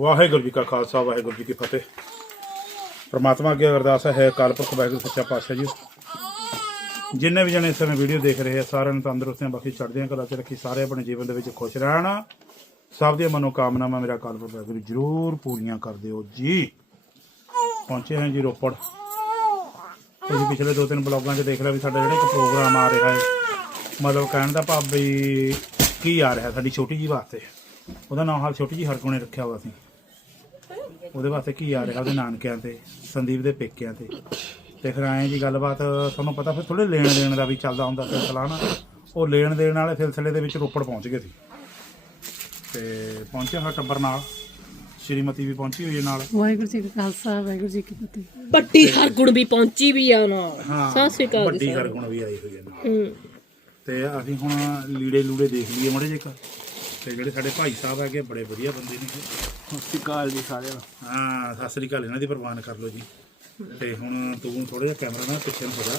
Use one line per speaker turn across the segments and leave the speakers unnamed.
ਵਾਹਿਗੁਰੂ ਜੀ ਕਾ ਖਾਲਸਾ, ਵਾਹਿਗੁਰੂ ਜੀ ਕੀ ਫਤਿਹ। ਪ੍ਰਮਾਤਮਾ ਅੱਗੇ ਅਰਦਾਸ ਹੈ ਅਕਾਲ ਪੁਰਖ ਵਾਹਿਗੁਰੂ ਸੱਚਾ ਪਾਤਸ਼ਾਹ ਜੀ। ਜਿੰਨੇ ਵੀ ਜਣੇ ਇਸ ਸਮੇਂ ਵੀਡੀਓ ਦੇਖ ਰਹੇ ਆ, ਸਾਰਿਆਂ ਨੂੰ ਤੰਦਰੁਸਤੀਆਂ ਬਖਸ਼ੀ ਚੜ੍ਹਦੀਆਂ ਕਲਾ ਚ ਰੱਖੀ, ਸਾਰੇ ਆਪਣੇ ਜੀਵਨ ਦੇ ਵਿੱਚ ਖੁਸ਼ ਰਹਿਣ। ਸਭ ਦੀਆਂ ਮਨੋਕਾਮਨਾਵਾਂ ਮੇਰਾ ਅਕਾਲ ਪੁਰਖ ਵਾਹਿਗੁਰੂ ਜ਼ਰੂਰ ਪੂਰੀਆਂ ਕਰ ਦਿਓ ਜੀ। ਪਹੁੰਚੇ ਹਾਂ ਜੀ ਰੋਪੜ। ਤੁਸੀਂ ਪਿਛਲੇ ਦੋ ਤਿੰਨ ਬਲੌਗਾਂ 'ਚ ਦੇਖ ਲਿਆ ਵੀ ਸਾਡਾ ਜਿਹੜਾ ਇੱਕ ਪ੍ਰੋਗਰਾਮ ਆ ਰਿਹਾ ਹੈ, ਮਤਲਬ ਕਹਿਣ ਦਾ ਭਾਵ ਵੀ ਕੀ ਆ ਰਿਹਾ, ਸਾਡੀ ਛੋਟੀ ਜੀ ਵਾਸਤੇ ਉਹਦਾ ਨਾਮ ਹਾਲ ਛੋਟੀ ਜੀ ਹਰਗੁਣੇ ਰੱਖਿਆ ਹੋਇਆ ਸੀ। ਉਹਦੇ ਵਾਸਤੇ ਕੀ ਆ ਰਿਹਾ ਉਹਦੇ ਨਾਨਕਿਆਂ ਤੇ ਸੰਦੀਪ ਦੇ ਪੇਕਿਆਂ ਤੇ? ਤੇ ਫਿਰ ਐਂ ਜੀ ਗੱਲਬਾਤ ਤੁਹਾਨੂੰ ਪਤਾ ਫਿਰ ਥੋੜੇ ਲੈਣ ਦੇਣ ਦਾ ਵੀ ਚੱਲਦਾ ਹੁੰਦਾ ਸਿਲਸਿਲਾ ਨਾ। ਉਹ ਲੈਣ ਦੇਣ ਵਾਲੇ ਸਿਲਸਿਲੇ ਦੇ ਵਿੱਚ ਰੋਪੜ ਪਹੁੰਚ ਗਏ ਸੀ। ਤੇ ਪਹੁੰਚਿਆ ਹਾਂ ਟੱਬਰ ਨਾਲ ਸ਼੍ਰੀਮਤੀ ਵੀ ਪਹੁੰਚੀ ਹੋਈ ਹੈ ਨਾਲ।
ਵਾਹਿਗੁਰੂ ਜੀ ਕਾ ਖਾਲਸਾ ਵਾਹਿਗੁਰੂ ਜੀ ਕੀ ਫਤਿਹ।
ਵੱਡੀ ਹਰਗੁਣ ਵੀ ਪਹੁੰਚੀ ਵੀ ਆ ਨਾ
ਹਾਂ
ਸਤਿ ਸ਼੍ਰੀ ਅਕਾਲ ਜੀ
ਵੱਡੀ ਹਰਗੁਣ ਵੀ ਆਈ ਹੋਈ ਹੈ ਨਾਲ।
ਹੂੰ।
ਤੇ ਅਸੀਂ ਹੁਣ ਲੀੜੇ ਲੂੜੇ ਦੇਖ ਲਈਏ ਮੜੇ ਜੇਕ ਤੇ ਜਿਹੜੇ ਸਾਡੇ ਭਾਈ ਸਾਹਿਬ ਹੈਗੇ ਬੜੇ ਵਧੀਆ ਬੰਦੇ ਨੇ ਇਹ।
ਸਤਿ ਸ਼੍ਰੀ ਅਕਾਲ ਜੀ ਸਾਰਿਆਂ ਨੂੰ।
ਹਾਂ ਸਤਿ ਸ੍ਰੀ ਅਕਾਲ ਇਹਨਾਂ ਦੀ ਪ੍ਰਵਾਨ ਕਰ ਲਓ ਜੀ। ਤੇ ਹੁਣ ਤੂੰ ਥੋੜਾ ਜਿਹਾ ਕੈਮਰਾ ਨਾਲ ਪਿੱਛੇ ਨੂੰ ਹੋ ਜਾ।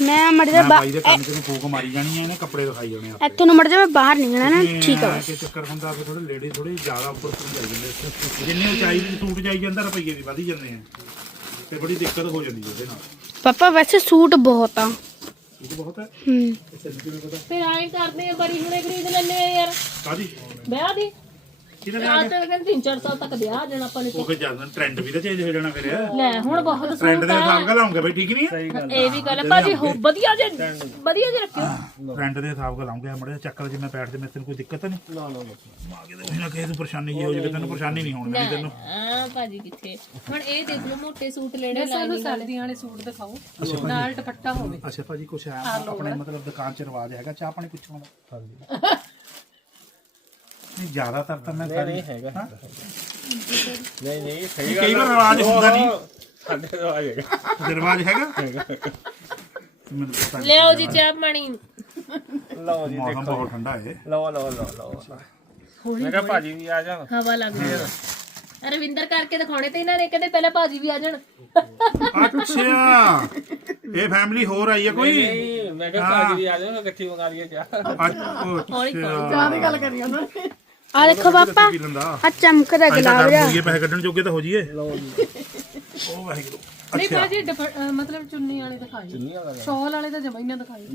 ਮੈਂ ਮੜ ਜਾ
ਮੈਂ ਬਾਈ ਦੇ ਕੰਨ 'ਚ ਨੂੰ ਫੂਕ ਮਾਰੀ ਜਾਣੀ ਆ ਇਹਨੇ ਕੱਪੜੇ ਦਿਖਾਈ ਜਾਣੇ ਆ
ਇੱਥੋਂ ਨੂੰ ਮੜ ਜਾ ਮੈਂ ਬਾਹਰ ਨਿਕਲਣਾ ਨਾ ਠੀਕ ਆ
ਕਿ ਚੱਕਰ ਹੁੰਦਾ ਫਿਰ ਥੋੜੇ ਲੇਡੀ ਥੋੜੀ ਜ਼ਿਆਦਾ ਉੱਪਰ ਉੱਪਰ ਜਾਈ ਜਾਂਦੇ ਜਿੰਨੀ ਉਚਾਈ ਦੀ ਸੂਟ ਜਾਈ ਜਾਂਦਾ ਰੁਪਈਏ ਵੀ ਵਧੀ ਜਾਂਦੇ ਆ। ਤੇ ਬੜੀ ਦਿੱਕਤ ਹੋ ਜਾਂਦੀ ਹੈ ਉਹਦੇ ਨਾਲ।
ਪਾਪਾ ਵੈਸੇ ਸੂਟ ਬਹੁਤ ਆ।
ਇਹ ਬਹੁਤ ਹੈ।
ਹੂੰ।
ਫਿਰ ਆਏ ਕਰਦੇ ਆ ਬੜੀ ਹੁਣੇ ਖਰੀਦ ਲੈਣੇ ਆ ਯਾਰ।
ਕਾਦੀ
ਵਿਆਹ ਦੀ?
ਕਿਹਦੇ
ਆ
ਨਾਲ?
ਤਾਂ ਕਹਿੰਦੇ 3-4 ਸਾਲ ਤੱਕ ਵਿਆਹ ਆ ਜਾਣਾ ਆਪਾਂ ਨੇ
ਉਹ ਫਿਰ ਜਾਂਦਾ ਟ੍ਰੈਂਡ ਵੀ ਤਾਂ ਚੇਂਜ ਹੋ ਜਾਣਾ ਫਿਰ।
ਲੈ ਹੁਣ ਬਹੁਤ
ਟ੍ਰੈਂਡ
ਸੂਟ
ਦੇ
ਆ
ਹਿਸਾਬ ਨਾਲ ਲਾਉਂਗੇ ਬਈ ਠੀਕ ਨਹੀਂ ਹੈ?
ਇਹ ਵੀ ਗੱਲ ਹੈ ਭਾਜੀ ਹੋ ਵਧੀਆ ਜੇ ਵਧੀਆ ਜੇ ਰੱਖਿਓ।
ਟ੍ਰੈਂਡ ਦੇ ਹਿਸਾਬ ਨਾਲ ਲਾਉਂਗੇ ਮੜੇ ਚੱਕਰ ਜਿਵੇਂ ਪੈਰ ਤੇ ਮੇਰੇ ਕੋਈ ਦਿੱਕਤ ਤਾਂ ਨਹੀਂ?
ਨਾ ਨਾ ਨਾ।
ਆਗੇ ਤੇ ਨਾ ਕਿਸੇ ਨੂੰ ਪਰੇਸ਼ਾਨੀ ਜੀ ਹੋ ਜਾਵੇ ਤੈਨੂੰ ਪਰੇਸ਼ਾਨੀ ਨਹੀਂ ਹੋਣ ਦੇਣੀ ਤੈਨੂੰ।
ਹਾਂ ਭਾਜੀ ਕਿੱਥੇ? ਹੁਣ ਇਹ ਦੇਖ ਲਓ ਮੋਟੇ ਸੂਟ ਲੈਣੇ
ਸਾਨੂੰ ਸਰਦੀਆਂ ਵਾਲੇ ਸੂਟ ਦਿਖਾਓ ਨਾਲ ਦੁਪੱਟਾ ਹੋਵੇ।
ਅੱਛਾ ਭਾਜੀ ਕੁਛ ਹੈ ਆਪਣੇ ਮਤਲਬ ਦੁਕਾਨ 'ਚ ਰਿਵਾਜ ਹੈਗਾ ਚਾਹ ਪਾਣੀ ਪੁੱਛਣ
ਹਾਂਜੀ।
ਨਹੀਂ ਜ਼ਿਆਦਾਤਰ ਤਾਂ ਮੈਂ
ਨਹੀਂ ਹੈਗਾ।
ਹਾਂ?
ਨਹੀਂ ਨਹੀਂ ਸਹੀ
ਕਈ ਵਾਰ ਰਿਵਾਜ ਹੁੰਦਾ ਨਹੀਂ।
ਸਾਡੇ ਤੋਂ ਆ ਜਾਏਗਾ
ਰਿਵਾਜ ਹੈਗਾ? ਮੈਨੂੰ ਪਤਾ ਨਹੀਂ
ਲਿਆਓ ਜੀ ਚਾਹ ਪਾਣੀ।
ਲਓ ਜੀ
ਮੌਸਮ ਬਹੁਤ ਠੰਡਾ ਹੈ।
ਲਓ ਲਓ ਲਓ ਲਓ। ਮੈਂ ਕਿਹਾ ਭਾਜੀ ਵੀ ਆ ਜਾਣ।
ਹਵਾ ਲੱਗ ਗਈ ਰਵਿੰਦਰ ਕਰਕੇ ਦਿਖਾਉਣੇ ਤੇ ਇਹਨਾਂ ਨੇ ਕਹਿੰਦੇ ਪਹਿਲਾਂ ਭਾਜੀ ਵੀ ਆ ਜਾਣ।
ਅੱਛਾ। ਇਹ ਫੈਮਿਲੀ ਹੋਰ ਆਈ ਹੈ ਕੋਈ?
ਨਹੀਂ ਮੈਂ ਕਿਹਾ ਭਾਜੀ ਵੀ ਆ ਜਾਣ ਇਕੱਠੀ ਮੰਗਾ ਲਈਏ ਕਿਆ
ਅੱਛਾ। ਦੀ ਗੱਲ ਕਰੀ
ਆ ਦੇਖੋ ਪਾਪਾ ਆ ਚਮਕਦਾ
ਅੱਜ ਤਾਂ
ਗੁਲਾਬ ਜਿਹਾ।
ਹੋ ਗਈ ਪੈਸੇ ਕੱਢਣ ਜੋਗੇ ਤਾਂ ਹੋ ਜੀਏ
ਲਓ ਜੀ।
ਉਹ ਵਾਹਿਗੁਰੂ।
ਨਹੀਂ
ਅੱਛਾ।
ਭਾਜੀ ਮਤਲਬ ਚੁੰਨੀ ਵਾਲੇ ਦਿਖਾਈ।
ਚੁੰਨੀ ਵਾਲਾ।
ਸ਼ਾਲ ਵਾਲੇ ਤਾਂ ਜਮਾ ਹੀ ਨਾ ਦਿਖਾਈ।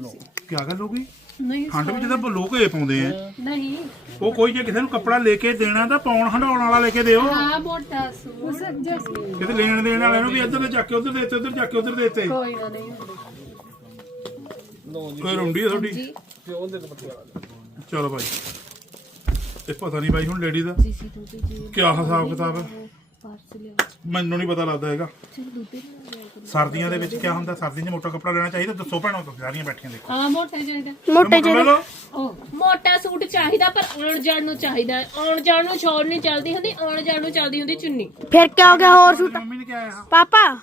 ਕੀ ਗੱਲ ਹੋ ਗਈ?
ਨਹੀਂ
ਠੰਡ ਵਿੱਚ ਤਾਂ ਲੋਕ ਇਹ ਪਾਉਂਦੇ ਆ।
ਨਹੀਂ।
ਉਹ ਕੋਈ ਜੇ ਕਿਸੇ ਨੂੰ ਕੱਪੜਾ ਲੈ ਕੇ ਦੇਣਾ ਤਾਂ ਪਾਉਣ ਹੰਡਾਉਣ ਵਾਲਾ ਲੈ ਕੇ ਦਿਓ।
ਆ ਮੋਟਾ ਸੂਟ। ਜਿਸ-
ਕਿਤੇ ਲੈਣ ਦੇਣ ਵਾਲਿਆਂ ਨੂੰ ਵੀ ਇੱਧਰ ਤੇ ਚੱਕ ਕੇ ਉੱਧਰ ਦੇ ਦਿੱਤੇ ਉੱਧਰ ਚੱਕ ਕੇ ਉੱਧਰ ਦੇ ਦਿੱਤੇ।
ਕੋਈ ਨਾ ਨਹੀਂ।
ਲਓ ਜੀ।
ਕੋਈ ਰੁੰਡੀ ਆ ਤੁਹਾਡੀ?
ਪਿਓ ਦੇ ਦੁਪੱਟੇ ਵਾਲਾ
ਚਲੋ ਭਾਈ। ਇਹ ਪਤਾ ਨਹੀਂ ਭਾਈ ਹੁਣ ਲੇਡੀ ਦਾ। ਕੀ ਹਿਸਾਬ ਕਿਤਾਬ ਹੈ? ਮੈਨੂੰ ਨਹੀਂ ਪਤਾ ਲੱਗਦਾ ਹੈਗਾ। ਸਰਦੀਆਂ ਦੇ ਵਿੱਚ ਕੀ ਹੁੰਦਾ? ਸਰਦੀਆਂ 'ਚ ਮੋਟਾ ਕੱਪੜਾ ਲੈਣਾ ਚਾਹੀਦਾ? ਦੱਸੋ ਭੈਣੋ ਤੁਸੀਂ ਸਾਰੀਆਂ ਬੈਠੀਆਂ ਦੇਖੋ।
ਆ ਮੋਟੇ ਜਿਹੜੇ
ਮੋਟੇ
ਲੈ ਲਓ।
ਉਹ
ਮੋਟਾ ਸੂਟ ਚਾਹੀਦਾ ਪਰ ਆਉਣ ਜਾਣ ਨੂੰ ਚਾਹੀਦਾ ਆਉਣ ਜਾਣ ਨੂੰ ਛੋੜ ਨਹੀਂ ਚੱਲਦੀ ਹੁੰਦੀ ਆਉਣ ਜਾਣ ਨੂੰ ਚੱਲਦੀ ਹੁੰਦੀ ਚੁੰਨੀ।
ਫਿਰ ਕੀ ਹੋ ਗਿਆ ਹੋਰ ਸੂਟ?
ਮੰਮੀ ਨੇ ਕਿਹਾ ਆਇਆ
ਪਾਪਾ
ਹਾਂ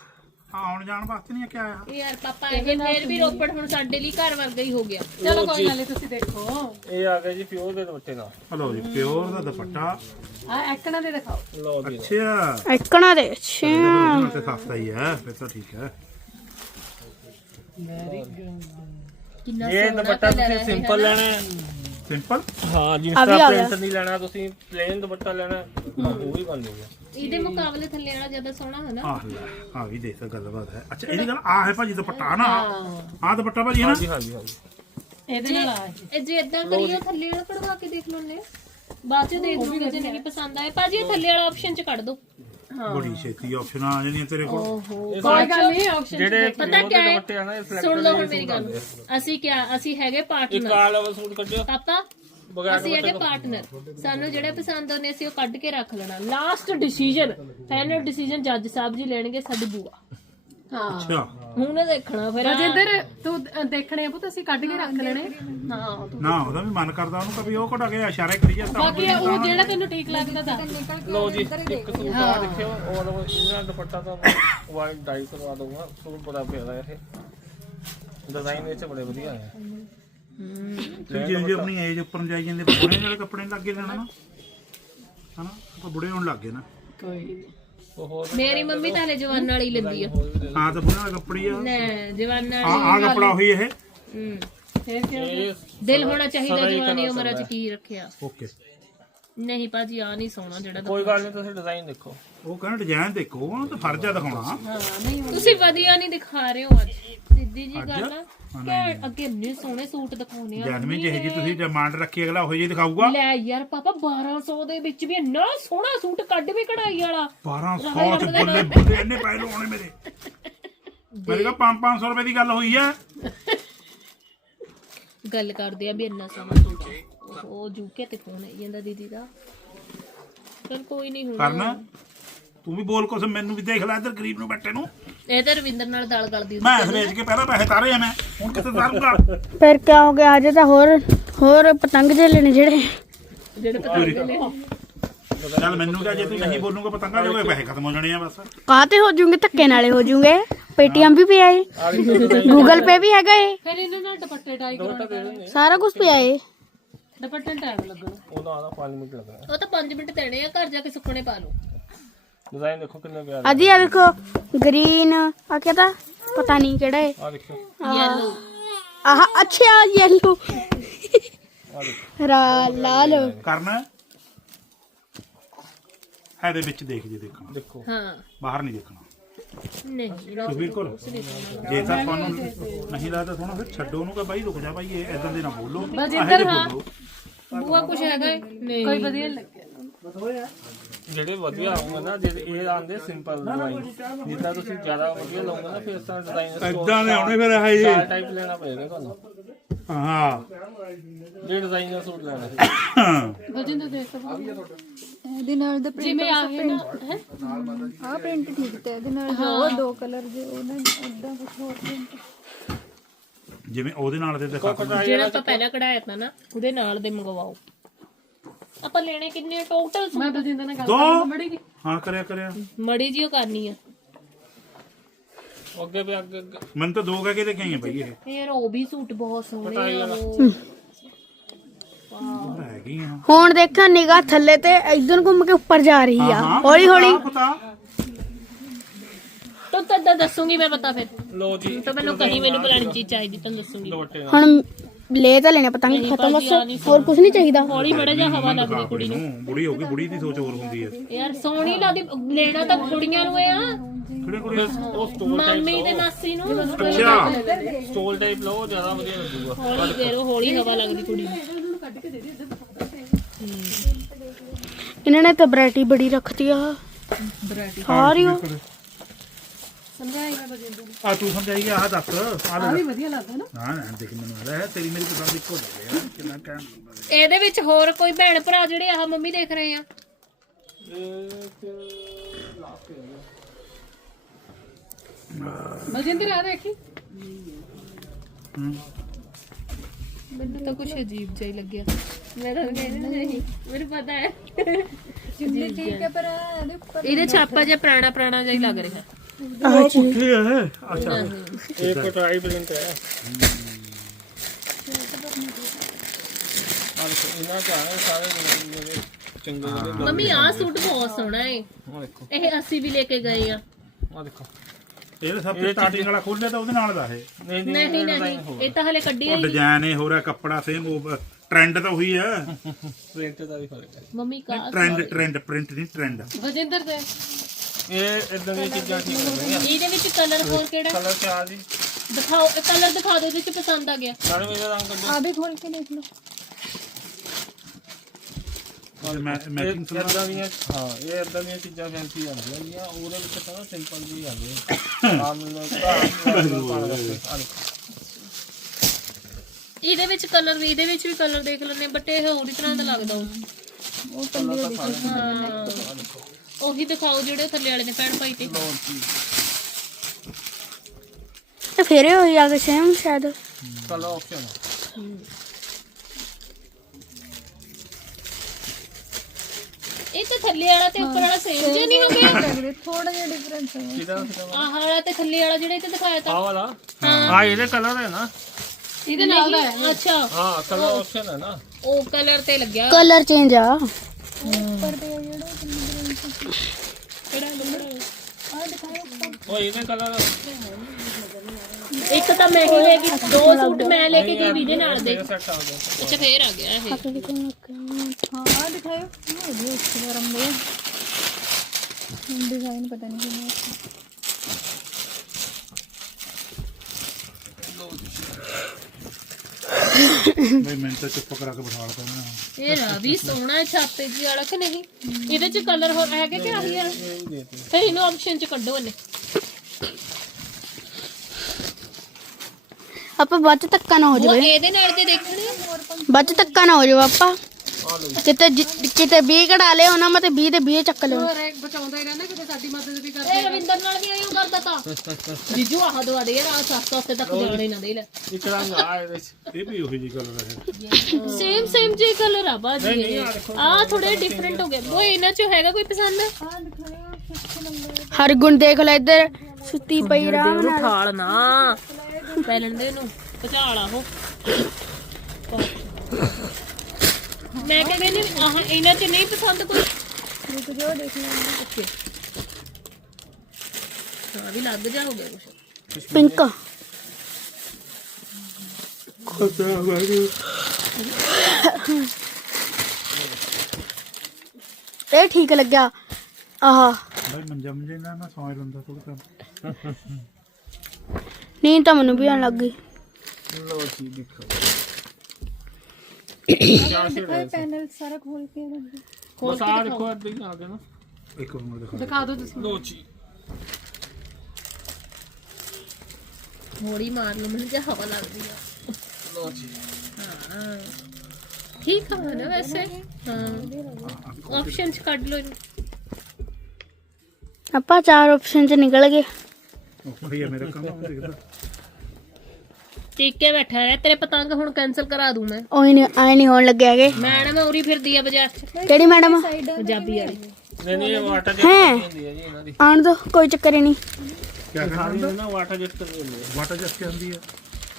ਆਉਣ ਜਾਣ ਵਾਸਤੇ ਨਹੀਂ ਕਿਹਾ ਆਇਆ
ਯਾਰ ਪਾਪਾ ਇਹ ਫੇਰ ਵੀ ਰੋਪੜ ਹੁਣ ਸਾਡੇ ਲਈ ਘਰ ਵਰਗਾ ਹੀ ਹੋ ਗਿਆ।
ਚਲੋ ਕੋਈ ਨਹੀਂ ਤੁਸੀਂ ਦੇਖੋ।
ਇਹ ਆ ਗਿਆ ਜੀ ਪਿਓ ਦੇ ਦੁਪੱਟੇ ਨਾਲ।
ਹਲੋ ਜੀ ਪਿਓਰ ਦਾ ਦੁਪੱਟਾ।
ਆ ਐਕਣਾ ਦੇ ਦਿਖਾਓ।
ਲਓ ਜੀ।
ਅੱਛਾ।
ਇੱਕਣਾ ਦੇ ਅੱਛਾ।
ਇਹ ਤਾਂ ਸਸਤਾ ਹੀ ਹੈ ਫਿਰ ਤਾਂ ਠੀਕ ਹੈ
ਕਿੰਨਾ
ਇਹ ਦੁਪੱਟਾ ਤੁਸੀਂ ਸਿੰਪਲ ਲੈਣਾ ਹੈ।
ਸਿੰਪਲ
ਹਾਂ ਜਿਸ
ਆ ਵੀ
ਤਰ੍ਹਾਂ
ਆ ਗਿਆ।
ਪ੍ਰਿੰਟ ਨਹੀਂ ਲੈਣਾ ਤੁਸੀਂ ਪਲੇਨ ਦੁਪੱਟਾ ਲੈਣਾ ਉਹ ਵੀ ਬਣ ਜਾਊਗਾ।
ਇਹਦੇ ਮੁਕਾਬਲੇ ਥੱਲੇ ਵਾਲਾ ਜ਼ਿਆਦਾ ਸੋਹਣਾ ਹੈ ਨਾ
ਆਹ ਲੈ ਆ ਵੀ ਦੇਖ ਤਾਂ ਗੱਲਬਾਤ ਹੈ। ਅੱਛਾ ਇਹਦੀ ਗੱਲ ਆ ਹੈ ਭਾਜੀ ਦੁਪੱਟਾ ਨਾ? ਆ ਦੁਪੱਟਾ ਭਾਜੀ ਹੈ ਨਾ?
ਜੀ ਹਾਂਜੀ ਹਾਂਜੀ।
ਇਹਦੇ ਨਾਲ ਆ ਇਹ।
ਇਹ ਜੇ ਇਦਾਂ ਕਰੀਏ ਥੱਲੇ ਵਾਲਾ ਕਢਵਾ ਕੇ ਦੇਖ ਲੈਣੇ ਬਾਅਦ ਚ ਦੇਖ ਲੂੰਗੇ ਜੇ ਨਹੀਂ ਪਸੰਦ ਆਏ। ਭਾਜੀ ਇਹ ਥੱਲੇ ਵਾਲਾ ਆਪਸ਼ਨ ਚ ਕੱਢ ਦੋ।
ਬੜੀ ਛੇਤੀ ਆਪਸ਼ਨ ਆ ਜਾਂਦੀਆਂ ਤੇਰੇ ਕੋਲ।
ਕੋਈ ਗੱਲ ਨਹੀਂ ਆਪਸ਼ਨ
ਜਿਹੜੇ
ਪਤਾ
ਪਿਓ
ਕਿਆ
ਦੇ
ਹੈ?
ਦੁਪੱਟੇ ਆ ਨਾ ਇਹ select
ਸੁਣ ਲਓ ਹੁਣ ਮੇਰੀ ਗੱਲ। ਅਸੀਂ ਕਿਆ ਅਸੀਂ ਹੈਗੇ
ਇੱਕ
ਪਾਰਟਨਰ
ਆ ਲੈਵਲ ਸੂਟ ਕੱਢਿਓ।
ਪਾਪਾ
ਬਗੈਰ
ਅਸੀਂ ਹੈਗੇ ਪਾਰਟਨਰ ਸਾਨੂੰ ਜਿਹੜੇ ਪਸੰਦ ਆਉਂਦੇ ਅਸੀਂ ਉਹ ਕੱਢ ਕੇ ਰੱਖ ਲੈਣਾ। ਲਾਸਟ ਡਿਸੀਜਨ ਫਾਈਨਲ ਡਿਸੀਜਨ ਜੱਜ ਸਾਹਿਬ ਜੀ ਲੈਣਗੇ ਸਾਡੀ ਬੂਆ।
ਹਾਂ।
ਅੱਛਾ।
ਹੁਣ ਦੇਖਣਾ ਫਿਰ
ਰਜਿੰਦਰ ਤੂੰ ਅ, ਦੇਖਣੇ ਆ ਪੁੱਤ ਅਸੀਂ ਕੱਢ ਕੇ ਰੱਖ ਲੈਣੇ। ਹਾਂ ਤੂੰ-
ਨਾ ਉਹਦਾ ਵੀ ਮਨ ਕਰਦਾ ਉਹਨੂੰ ਕभी ਉਹ ਕਢਾ ਕੇ ਇਸ਼ਾਰੇ ਕਰੀ ਜਾਂਦਾ
ਬਾਕੀ ਉਹ ਜਿਹੜਾ ਤੈਨੂੰ ਠੀਕ ਲੱਗਦਾ ਦੱਸ
ਲਓ ਜੀ ਇੱਕ ਸੂਟ ਆ ਦੇਖਿਓ ਉਹ ਲਓ ਇਹਨਾਂ ਦੁਪੱਟਾ ਤਾਂ ਵਾਈਟ ਡਾਈ ਕਰਵਾ ਦਊਗਾ ਸੂਟ ਬੜਾ ਪਿਆਰਾ ਇਹ। ਡਿਜ਼ਾਈਨ ਇਹ ਚ ਬੜੇ ਵਧੀਆ ਹੈ।
ਜਿਵੇਂ ਜਿਵੇਂ ਆਪਣੀ ਏਜ ਉੱਪਰ ਨੂੰ ਜਾਈ ਜਾਂਦੇ ਬੁੜੇ ਵਾਲੇ ਕੱਪੜੇ ਲੱਗੇ ਲੈਣਾ ਨਾ ਹਨਾ? ਆਪਾਂ ਬੁੜੇ ਹੋਣ ਲੱਗੇ ਨਾ।
ਕੋਈ
ਉਹ ਹੋਰ
ਮੇਰੀ ਮੰਮੀ ਤਾਂ ਹਲੇ ਜਵਾਨ ਵਾਲੀ ਲੈਂਦੀ ਆ।
ਹਾਂ ਤਾਂ ਵਾਲਾ ਕੱਪੜੀ ਆ।
ਲੈ ਜਵਾਨ
ਆ
ਵਾਲੀ
ਆ ਕੱਪੜਾ ਉਹੀ ਇਹ।
ਹੂੰ।
ਫੇਰ ਕੀ
ਇਹ
ਦਿਲ ਹੋਣਾ ਚਾਹੀਦਾ ਜਵਾਨੀ ਉਮਰਾਂ ਚ ਕੀ ਰੱਖਿਆ।
ਓਕੇ।
ਨਹੀਂ ਭਾਜੀ ਆ ਨਹੀਂ ਸੋਹਣਾ ਜਿਹੜਾ
ਕੋਈ ਗੱਲ ਨਹੀਂ ਤੁਸੀਂ ਡਿਜ਼ਾਈਨ ਦੇਖੋ।
ਉਹ ਕਹਿੰਦਾ ਡਿਜ਼ਾਈਨ ਦੇਖੋ ਉਹ ਤਾਂ ਫਰਜ਼ ਆ ਦਿਖਾਉਣਾ।
ਤੁਸੀਂ ਵਧੀਆ ਨਹੀਂ ਦਿਖਾ ਰਹੇ ਹੋ ਅੱਜ। ਸਿੱਧੀ ਜੀ ਗੱਲ ਆ। ਕਿ ਅੱਗੇ ਇੰਨੇ ਸੋਹਣੇ ਸੂਟ ਦਿਖਾਉਣੇ ਆ?
ਜੈਸਮੀਨ ਜਿਹੇ ਜੀ ਤੁਸੀਂ ਡਿਮਾਂਡ ਰੱਖੀ ਅਗਲਾ ਉਹੋ ਜਿਹੀ ਦਿਖਾਊਗਾ?
ਲੈ ਯਾਰ ਪਾਪਾ 1200 ਦੇ ਵਿੱਚ ਵੀ ਇੰਨਾ ਸੋਹਣਾ ਸੂਟ ਕੱਢ ਵੀ ਕਢਾਈ ਵਾਲਾ।
1200 ਚ ਬੱਲੇ ਬੱਲੇ ਇੰਨੇ ਪੈਸੇ ਲਾਉਣੇ ਮੇਰੇ। ਮੇਰੇ ਕੋਲ 5-500 ਰੁਪਏ ਦੀ ਗੱਲ ਹੋਈ ਆ
ਗੱਲ ਕਰਦੇ ਆ ਵੀ ਇੰਨਾ ਸੋਹਣਾ ਸੂਟ ਆ। ਉਹ ਜੂਕੇ ਤੇ ਫੋਨ ਆਈ ਜਾਂਦਾ ਦੀਦੀ ਦਾ। ਚਲ ਕੋਈ ਨਹੀਂ ਹੁਣ।
ਕਰਨ? ਤੂੰ ਵੀ ਬੋਲ ਕੁਛ ਮੈਨੂੰ ਵੀ ਦੇਖ ਲੈ ਇੱਧਰ ਗਰੀਬ ਨੂੰ ਬੈਠੇ ਨੂੰ।
ਇਹ ਤਾਂ ਰਵਿੰਦਰ ਨਾਲ ਦਾਲ ਗਲਦੀ
ਮੈਂ ਵੇਚ ਕੇ ਪਹਿਲਾਂ ਪੈਸੇ ਤਾਰੇ ਆ ਮੈਂ ਹੁਣ ਕਿੱਥੇ ਤਾਰੂੰਗਾ?
ਫਿਰ ਕਿਆ ਹੋ ਗਿਆ? ਅੱਜ ਤਾਂ ਹੋਰ ਹੋਰ ਪਤੰਗ ਜੇ ਲੈਣੇ ਜਿਹੜੇ।
ਜਿਹੜੇ
ਚੱਲ ਮੈਨੂੰ ਕਿਹਾ ਜੇ ਤੂੰ ਨਹੀਂ ਬੋਲੂਗਾ ਪਤੰਗਾ ਜੋਗੇ ਪੈਸੇ ਖਤਮ ਹੋ ਜਾਣੇ ਆ ਬਸ।
ਕਾਤੇ ਹੋ ਜੂਗੇ? ਧੱਕੇ ਨਾਲੇ ਹੋ ਜੂਗੇ। ਪੇਟੀਐਮ ਵੀ ਪਿਆ ਏ। ਗੂਗਲ ਪੇ ਵੀ ਹੈਗਾ ਏ।
ਫਿਰ ਇਹਨਾਂ ਨਾਲ ਦੁਪੱਟੇ ਟਾਈ ਕਰਾਉਣਾ
ਸਾਰਾ ਕੁਝ ਪਿਆ ਏ।
ਦੁਪੱਟੇ ਟਾਈਮ ਲੱਗਣਾ।
ਉਹਦਾ ਆਦਾ 5 ਮਿੰਟ ਲੱਗਣਾ।
ਉਹ ਤਾਂ 5 ਮਿੰਟ ਦੇਣੇ ਆ ਘਰ ਜਾ ਕੇ ਸੁੱਕਣੇ ਪਾ ਲਓ।
ਡਿਜ਼ਾਈਨ ਦੇਖੋ ਕਿੰਨੇ ਪਿਆਰੇ
ਅਜੀ ਆ ਵੇਖੋ ਗ੍ਰੀਨ ਆ ਕਿਆ ਤਾਂ ਪਤਾ ਨਹੀਂ ਕਿਹੜਾ ਏ
ਆ ਦੇਖੋ
ਯੈਲੋ
ਆਹ ਅੱਛਾ ਯੈਲੋ
ਆ ਦੇਖੋ
ਰਾ ਲਾਲ
ਕਰਨਾ ਇਹਦੇ ਵਿੱਚ ਦੇਖ ਜੇ ਦੇਖਣਾ
ਦੇਖੋ
ਹਾਂ
ਬਾਹਰ ਨਹੀਂ ਦੇਖਣਾ
ਨਹੀਂ
ਸੁਖਬੀਰ ਕੋਲ ਜੇ ਤਾਂ ਤੁਹਾਨੂੰ ਨਹੀਂ ਲੱਗਦਾ ਸੋਹਣਾ ਫਿਰ ਛੱਡੋ ਉਹਨੂੰ ਕਿ ਬਾਈ ਰੁਕ ਜਾ ਬਾਈ ਇਹ ਇਦਾਂ ਦੇ ਨਾ ਬੋਲੋ
ਬਲਜਿੰਦਰ
ਇਹੋ ਜਿਹੇ
ਹਾਂ।
ਬੋਲੋ
ਬੂਆ ਕੁਛ ਹੈਗਾ ਏ? ਨਹੀਂ
ਕੋਈ ਵਧੀਆ ਨੀ ਲੱਗਿਆ
ਜਿਹੜੇ ਵਧੀਆ ਆਉਂਗੇ ਨਾ ਜਿਹੜੇ ਇਹ ਆਂਦੇ ਸਿੰਪਲ ਡਿਜ਼ਾਈਨ ਜਿੱਦਾਂ ਤੁਸੀਂ ਜ਼ਿਆਦਾ ਵਧੀਆ ਲਓਗੇ ਨਾ ਫਿਰ ਇਸ ਤਰ੍ਹਾਂ ਡਿਜ਼ਾਈਨ
ਇਦਾਂ ਦੇ ਆਉਣੇ ਫਿਰ ਇਹ
ਚਾਰ ਟਾਈਪ ਲੈਣਾ ਪਏਗਾ ਤੁਹਾਨੂੰ।
ਹਾਂ।
ਜੇ ਡਿਜ਼ਾਈਨ ਦਾ ਸੂਟ ਲੈਣਾ। ਸੀ
ਬਲਜਿੰਦਰ ਦੇਖ ਤਾਂ
ਇਹਦੇ ਨਾਲ ਦਾ
ਜਿਵੇਂ ਆ ਗਏ ਨਾ ਹੈ?
ਆ ਪ੍ਰਿੰਟ ਠੀਕ ਤੇ ਇਹਦੇ ਨਾਲ ਜੋ ਦੋ ਕਲਰ ਦੇ ਉਹ ਨਾ ਇਦਾਂ ਕੁਝ ਹੋਰ ਪ੍ਰਿੰਟ
ਜਿਵੇਂ ਉਹਦੇ ਨਾਲ ਦੇ ਦਿਖਾ
ਜਿਹੜਾ ਆਪਾਂ ਪਹਿਲਾਂ ਕਢਾਇਆ ਤਾ ਨਾ ਉਹਦੇ ਨਾਲ ਦੇ ਮੰਗਵਾਓ। ਆਪਾਂ ਲੈਣੇ ਕਿੰਨੇ ਟੋਟਲ
ਮੈਂ ਬਲਜਿੰਦਰ ਨਾਲ ਗੱਲ
ਦੋ?
ਮੜੀ
ਹਾਂ ਕਰਿਆ ਕਰਿਆ।
ਮੜੀ ਜੀ ਉਹ ਕਰਨੀ ਆ।
ਅੱਗੇ ਵੀ ਅੱਗੇ ਅੱਗੇ।
ਮੈਨੂੰ ਤਾਂ ਦੋ ਕਹਿ ਕੇ ਆਈਆਂ ਬਈ ਇਹ।
ਫੇਰ ਉਹ ਵੀ ਸੂਟ ਬਹੁਤ ਸੋਹਣੇ ਆ ਉਹ।
ਹੋਰ ਹੈਗੀਆਂ
ਹੁਣ ਦੇਖਾਂ ਨਿਗਾਹ ਥੱਲੇ ਤੇ ਇਧਰ ਘੁੰਮ ਕੇ ਉੱਪਰ ਜਾ ਰਹੀ ਆ। ਹੌਲੀ ਹੌਲੀ।
ਪਤਾ।
ਤੂੰ ਤਾਂ ਦੱਸੂਗੀ ਮੈਂ ਪਤਾ ਫਿਰ।
ਲੋ ਜੀ।
ਤਾਂ ਮੈਨੂੰ ਕਹੀਂ ਮੈਨੂੰ ਬੁਲਾਣੀ ਚੀਜ਼ ਚਾਹੀਦੀ ਤੈਨੂੰ ਦੱਸੂਗੀ।
ਹੁਣ ਲੈ ਤਾਂ ਲੈਣੇ ਪਤੰਗ ਖਤਮ ਬਸ ਹੋਰ ਕੁਝ ਨਹੀਂ ਚਾਹੀਦਾ।
ਹੌਲੀ ਮੜਾ ਜਾ ਹਵਾ ਲੱਗਦੀ ਕੁੜੀ ਨੂੰ।
ਬੁੜੀ ਹੋ ਗਈ ਬੁੜੀ ਦੀ ਸੋਚ ਹੋਰ ਹੁੰਦੀ ਹੈ।
ਯਾਰ ਸੋਹਣੀ ਲੱਗਦੀ ਲੈਣਾ ਤਾਂ ਕੁੜੀਆਂ ਨੂੰ ਆ।
ਕਿਹੜੇ ਕੁੜੀ
ਉਹ ਸਟੋਲ
ਮੰਮੀ ਤੇ ਮਾਸੀ ਨੂੰ।
ਅੱਛਾ।
ਸਟੋਲ ਟਾਈਪ ਲਓ ਜ਼ਿਆਦਾ ਵਧੀਆ ਲੱਗੂਗਾ।
ਹੌਲੀ ਫੇਰੋ ਹੌਲੀ ਹਵਾ ਲੱਗਦੀ ਕੁੜੀ ਨੂੰ।
ਇਹਨਾਂ ਨੇ ਤਾਂ ਵੈਰਾਈਟੀ ਬੜੀ ਰੱਖਤੀ ਆ। ਸਾਰੀ
ਬਲਜਿੰਦਰ
ਆ ਤੂੰ ਸਮਝਾਈ ਆਹ ਦੱਸ। ਆ ਲੈ
ਵੀ ਵਧੀਆ ਲੱਗਦਾ ਨਾ।
ਨਾ ਦੇਖ ਮੈਨੂੰ ਆਦਾ ਹੈ। ਤੇਰੀ ਮੇਰੀ ਪਸੰਦ ਇੱਕੋ ਲੱਗੇ ਯਾਰ ਕਿੰਨਾ ਕਹਿਣ ਨੂੰ।
ਇਹਦੇ ਵਿੱਚ ਹੋਰ ਕੋਈ ਭੈਣ ਭਰਾ ਜਿਹੜੇ ਆਹ ਮੰਮੀ ਦੇਖ ਰਹੇ ਆ?
ਬਲਜਿੰਦਰ ਆ ਦੇਖੀ।
ਹੂੰ।
ਮੈਨੂੰ ਤਾਂ ਕੁਝ ਅਜੀਬ ਜਿਹਾ ਹੀ ਲੱਗਿਆ। ਮੈਂ ਤਾਂ ਕਹਿੰਦੀ ਨਹੀਂ ਮੈਨੂੰ ਪਤਾ ਹੈ।
ਜਿੰਨੇ ਠੀਕ ਹੈ ਪਰ ਇਹਦੇ ਉੱਪਰ
ਇਹਦੇ ਛਾਪਾ ਜਿਹਾ ਪੁਰਾਣਾ ਪੁਰਾਣਾ ਜਿਹਾ ਹੀ ਲੱਗ ਰਿਹਾ।
ਆਹ ਪੁੱਠੇ ਹੈ। ਅੱਛਾ।
ਇਹ ਕਟਾਈ ਪ੍ਰਿੰਟ ਹੈ। ਆਹ ਦੇਖੋ ਇਹਨਾਂ ਚ ਆਏ ਸਾਰੇ ਜਿਹੜੇ ਚੰਗੇ ਜਿਹੜੇ
ਮੰਮੀ ਆਹ ਸੂਟ ਬਹੁਤ ਸੋਹਣਾ ਹੈ
ਆਹ ਦੇਖੋ।
ਇਹ ਅਸੀਂ ਵੀ ਲੈ ਕੇ ਗਏ ਆ।
ਆਹ ਦੇਖੋ।
ਇਹ ਸਭ ਤੋਂ ਸਟਾਰਟਿੰਗ ਵਾਲਾ ਖੋਲਿਆ ਤਾਂ ਉਹਦੇ ਨਾਲ ਦਾ ਇਹ।
ਨਹੀਂ
ਨਹੀਂ ਨਹੀਂ ਇਹ ਤਾਂ ਹਲੇ ਕੱਢੀ
ਉਹ ਡਿਜ਼ਾਈਨ ਇਹ ਹੋ ਰਿਹਾ ਕੱਪੜਾ ਸੇਮ ਉਹ ਟ੍ਰੈਂਡ ਤਾਂ ਉਹੀ ਹੈ।
ਪ੍ਰਿੰਟ ਦਾ ਵੀ ਫ਼ਰਕ ਹੈ।
ਮੰਮੀ ਕਾ
ਟ੍ਰੈਂਡ ਟ੍ਰੈਂਡ ਪ੍ਰਿੰਟ ਨਹੀਂ ਟ੍ਰੈਂਡ
ਬਲਜਿੰਦਰ ਦੇ।
ਇਹ ਇਦਾਂ ਦੀਆਂ ਚੀਜ਼ਾਂ ਠੀਕ ਲੱਗਣਗੀਆਂ
ਇਹਦੇ ਵਿੱਚ ਕਲਰ ਹੋਰ ਕਿਹੜਾ?
ਕਲਰ ਚਾਰ ਜੀ
ਦਿਖਾਓ ਕਲਰ ਦਿਖਾ ਦਿਓ ਇਹਦੇ ਵਿੱਚ ਪਸੰਦ ਆ ਗਿਆ।
ਸਾਰੇ ਮੇਰੇ ਰੰਗ ਕੱਢੋ
ਆ ਵੀ ਖੋਲ ਕੇ ਦੇਖ ਲਓ।
ਮੈਚਿੰਗ
ਇਹ ਇਦਾਂ ਦੀਆਂ ਹਾਂ ਇਹ ਇਦਾਂ ਦੀਆਂ ਚੀਜ਼ਾਂ ਫੈਂਸੀ ਆਉਂਦੀਆਂ ਗੀਆਂ ਉਹਦੇ ਵਿੱਚ ਤਾਂ ਸਿੰਪਲ ਵੀ ਆਉਂਦੇ ਆਮ ਲੋਕ ਤਾਂ
ਇਹਦੇ ਵਿੱਚ ਕਲਰ ਵੀ ਇਹਦੇ ਵਿੱਚ ਵੀ ਕਲਰ ਦੇਖ ਲੈਣੇ ਬਟ ਇਹ ਹੋਰ ਹੀ ਤਰ੍ਹਾਂ ਦਾ ਲੱਗਦਾ। ਉਹ
ਉਹ ਕੱਲੀ ਦੀ
ਹਾਂ ਉਹੀ ਦਿਖਾਓ ਜਿਹੜੇ ਥੱਲੇ ਵਾਲੇ ਨੇ ਭੈਣ ਭਾਈ ਤੇ।
ਇਹ ਫੇਰੇ ਹੋਈ ਆ ਗਏ ਸੇਮ ਸ਼ਾਇਦ।
ਕਲਰ ਆਪਸ਼ਨ ਹੈ
ਇਹ ਤਾਂ ਥੱਲੇ ਵਾਲਾ ਤੇ ਉੱਪਰ ਵਾਲਾ ਸੇਮ ਜਿਹਾ ਨਹੀਂ ਹੋ ਗਿਆ
ਥੋੜਾ ਜਿਹਾ ਡਿਫਰੈਂਸ ਹੈ।
ਕਿਹਦਾ
ਆਹ ਵਾਲਾ ਤੇ ਥੱਲੇ ਵਾਲਾ ਜਿਹੜਾ ਇੱਥੇ ਦਿਖਾਇਆ ਤਾਂ।
ਆਹ ਵਾਲਾ? ਹਾਂ। ਇਹਦੇ ਕਲਰ ਹੈ ਨਾ।
ਇਹਦੇ ਨਾਲ ਦਾ ਹੈ।
ਅੱਛਾ।
ਹਾਂ ਕਲਰ ਆਪਸ਼ਨ ਹੈ ਨਾ।
ਉਹ ਕਲਰ ਤੇ ਲੱਗਿਆ।
ਕਲਰ ਚੇਂਜ ਆ।
ਉੱਪਰ ਤੇ ਜਿਹੜਾ
ਕਿਹੜਾ ਨੰਬਰ
ਆ
ਉਹ ਇਹਦੇ ਕਲਰ
ਇੱਕ ਤਾਂ ਮੈਂ ਹੀ ਲੈ ਕੇ ਦੋ ਸੂਟ ਮੈਂ ਲੈ ਕੇ ਗਈ ਵੀ ਦੇ ਨਾਲ ਦੇ।
ਸੈੱਟ ਆ ਗਿਆ।
ਅੱਛਾ ਫੇਰ ਆ ਗਿਆ ਇਹ।
ਹਾਂ ਆ ਦਿਖਾਓ ਰਿਸ਼ਤੇਦਾਰਾਂ ਦੇ ਡਿਜ਼ਾਈਨ ਪਤਾ ਨਹੀਂ ਕਿੰਨਾ
ਬਈ ਮੈਂ ਤਾਂ ਚੁੱਪ ਕਰਾ ਕੇ ਬਿਠਾ ਲਤਾ ਨਾ
ਇਹ ਰਾਵੀ ਸੋਹਣਾ ਹੈ ਛਾਪੇ ਜੀ ਵਾਲਾ ਕਿ ਨਹੀਂ? ਇਹਦੇ ਚ ਕਲਰ ਹੋ ਹੈਗੇ ਕਿ ਆਹੀ ਆ? ਫਿਰ ਇਹਨੂੰ ਆਪਸ਼ਨ ਚ ਕੱਢੋ ਇਹਨੇ।
ਆਪਾਂ ਬਾਅਦ ਚ ਧੱਕਾ ਨਾ ਹੋ
ਉਹ
ਜਾਵੇ
ਇਹਦੇ ਨਾਲ ਤੇ ਦੇਖਣੇ ਆ।
ਬਾਅਦ ਚ ਧੱਕਾ ਨਾ ਹੋ ਜਾਵੇ ਆਪਾਂ ਕਿਤੇ ਜਿ- ਕਿਤੇ 20 ਕਢਾ ਲਿਓ ਉਹਨਾਂ ਮਤੇ 20 ਦੇ 20 ਚੱਕ ਲਿਓ
ਹੋਰ ਇੱਕ ਬਚਾਉਂਦਾ ਹੀ ਰਹਿੰਦਾ ਕਿਤੇ ਸਾਡੀ ਮਦਦ ਵੀ ਕਰਦੇ
ਇਹ ਰਵਿੰਦਰ ਨਾਲ ਵੀ ਆਇਓ ਕਰਦਾ ਤਾਂ ਜੀਜੂ ਆਹ ਦਵਾ ਦੇ ਯਾਰ ਆ ਸਸਤਾ ਉੱਤੇ ਤੱਕ ਜਾਣੇ ਨਾ ਦੇ ਲੈ
ਇੱਕ ਰੰਗ ਆ ਇਹਦੇ ਚ
ਇਹ ਵੀ ਉਹੀ ਜੀ ਗੱਲ ਹੈ
ਸੇਮ ਸੇਮ ਜੇ ਕਲਰ ਆ ਬਾਜੀ ਆ ਥੋੜੇ ਡਿਫਰੈਂਟ ਹੋ ਗਏ ਉਹ ਇਹਨਾਂ ਚ ਹੈਗਾ ਕੋਈ ਪਸੰਦ
ਹਰ ਗੁਣ ਦੇਖ ਲੈ ਇੱਧਰ ਸੁੱਤੀ ਪਈ ਰਾਮ ਨਾਲ।
ਉਠਾਲ ਨਾ। ਪੈ ਲੈਂਦੇ ਇਹਨੂੰ ਪਚਾਲ ਆਹੋ ਮੈਂ ਕਹਿੰਦੀ ਆਹ ਇਹਨਾਂ ਚ ਨਹੀਂ ਪਸੰਦ ਕੋਈ?
ਰੁਕ ਜਾਓ ਦੇਖ ਲੈਂਦੇ
ਹਾਂ ਵੀ ਲੱਗ ਜਾ ਹੋ ਗਿਆ ਕੁਛ।
ਪਿੰਕ। ਇਹ ਠੀਕ ਲੱਗਿਆ। ਆਹ।
ਬਈ ਮੰਜਾ ਮੰਜੇ ਨਾ ਮੈਂ ਸੌਂ ਲੈਂਦਾ ਥੋੜਾ ਟਾਈਮ
ਨੀਂਦ ਤਾਂ ਮੈਨੂੰ ਵੀ ਆਉਣ ਲੱਗ ਗਈ।
ਲੋ ਜੀ ਦੇਖੋ।
ਇਹ ਪੈਨਲ ਸਾਰਾ ਖੋਲ ਕੇ ਰੱਖ
ਬਸ ਆ ਦੇਖੋ ਇੱਦਾਂ ਹੀ ਆ ਗਿਆ ਨਾ।
ਇੱਕ ਹੋਰ ਦਿਖਾ
ਦਿਖਾ ਦਿਓ ਤੁਸੀਂ।
ਲੋ ਜੀ।
ਥੋੜੀ ਮਾਰ ਲਓ ਮੈਨੂੰ ਜੇ ਹਵਾ ਲੱਗਦੀ ਆ।
ਲੋ ਜੀ।
ਠੀਕ ਆ ਨਾ ਵੈਸੇ? ਹਾਂ। ਆਪਸ਼ਨ ਚ ਕੱਢ ਲਓ ਇਹਨੂੰ।
ਆਪਾਂ ਚਾਰ ਆਪਸ਼ਨ ਚ ਨਿਕਲ ਗਏ
ਉਹ ਵਧੀਆ ਮੇਰਾ ਕੰਮ ਉਹ ਦੇਖਦਾ
ਟਿੱਕੇ ਬੈਠਾ ਰਹਿ ਤੇਰੇ ਪਤੰਗ ਹੁਣ ਕੈਨਸਲ ਕਰਾ ਦੂੰ ਮੈਂ
ਉਹੀ ਨਹੀਂ ਆਏ ਨਹੀਂ ਹੋਣ ਲੱਗਿਆ ਹੈਗੇ
ਮੈਡਮ ਉਰੀ ਫਿਰਦੀ ਆ ਬਾਜ਼ਾਰ ਚ
ਕਿਹੜੀ ਮੈਡਮ
ਪੰਜਾਬੀ ਵਾਲੀ
ਨਹੀਂ ਨਹੀਂ ਇਹ ਵਾਟਰ ਜੈਟ
ਹੈ
ਹੁੰਦੀ ਹੈ ਜੀ ਇਹਨਾਂ ਦੀ
ਆਣ ਦੋ ਕੋਈ ਚੱਕਰ ਹੀ ਨਹੀਂ
ਕਿਆ
ਖਾਣੀ ਹੈ ਨਾ ਜੈਟ ਕਰਨੀ ਹੁੰਦੀ ਹੈ
ਵਾਟਰ ਜਸਟ ਹੁੰਦੀ ਹੈ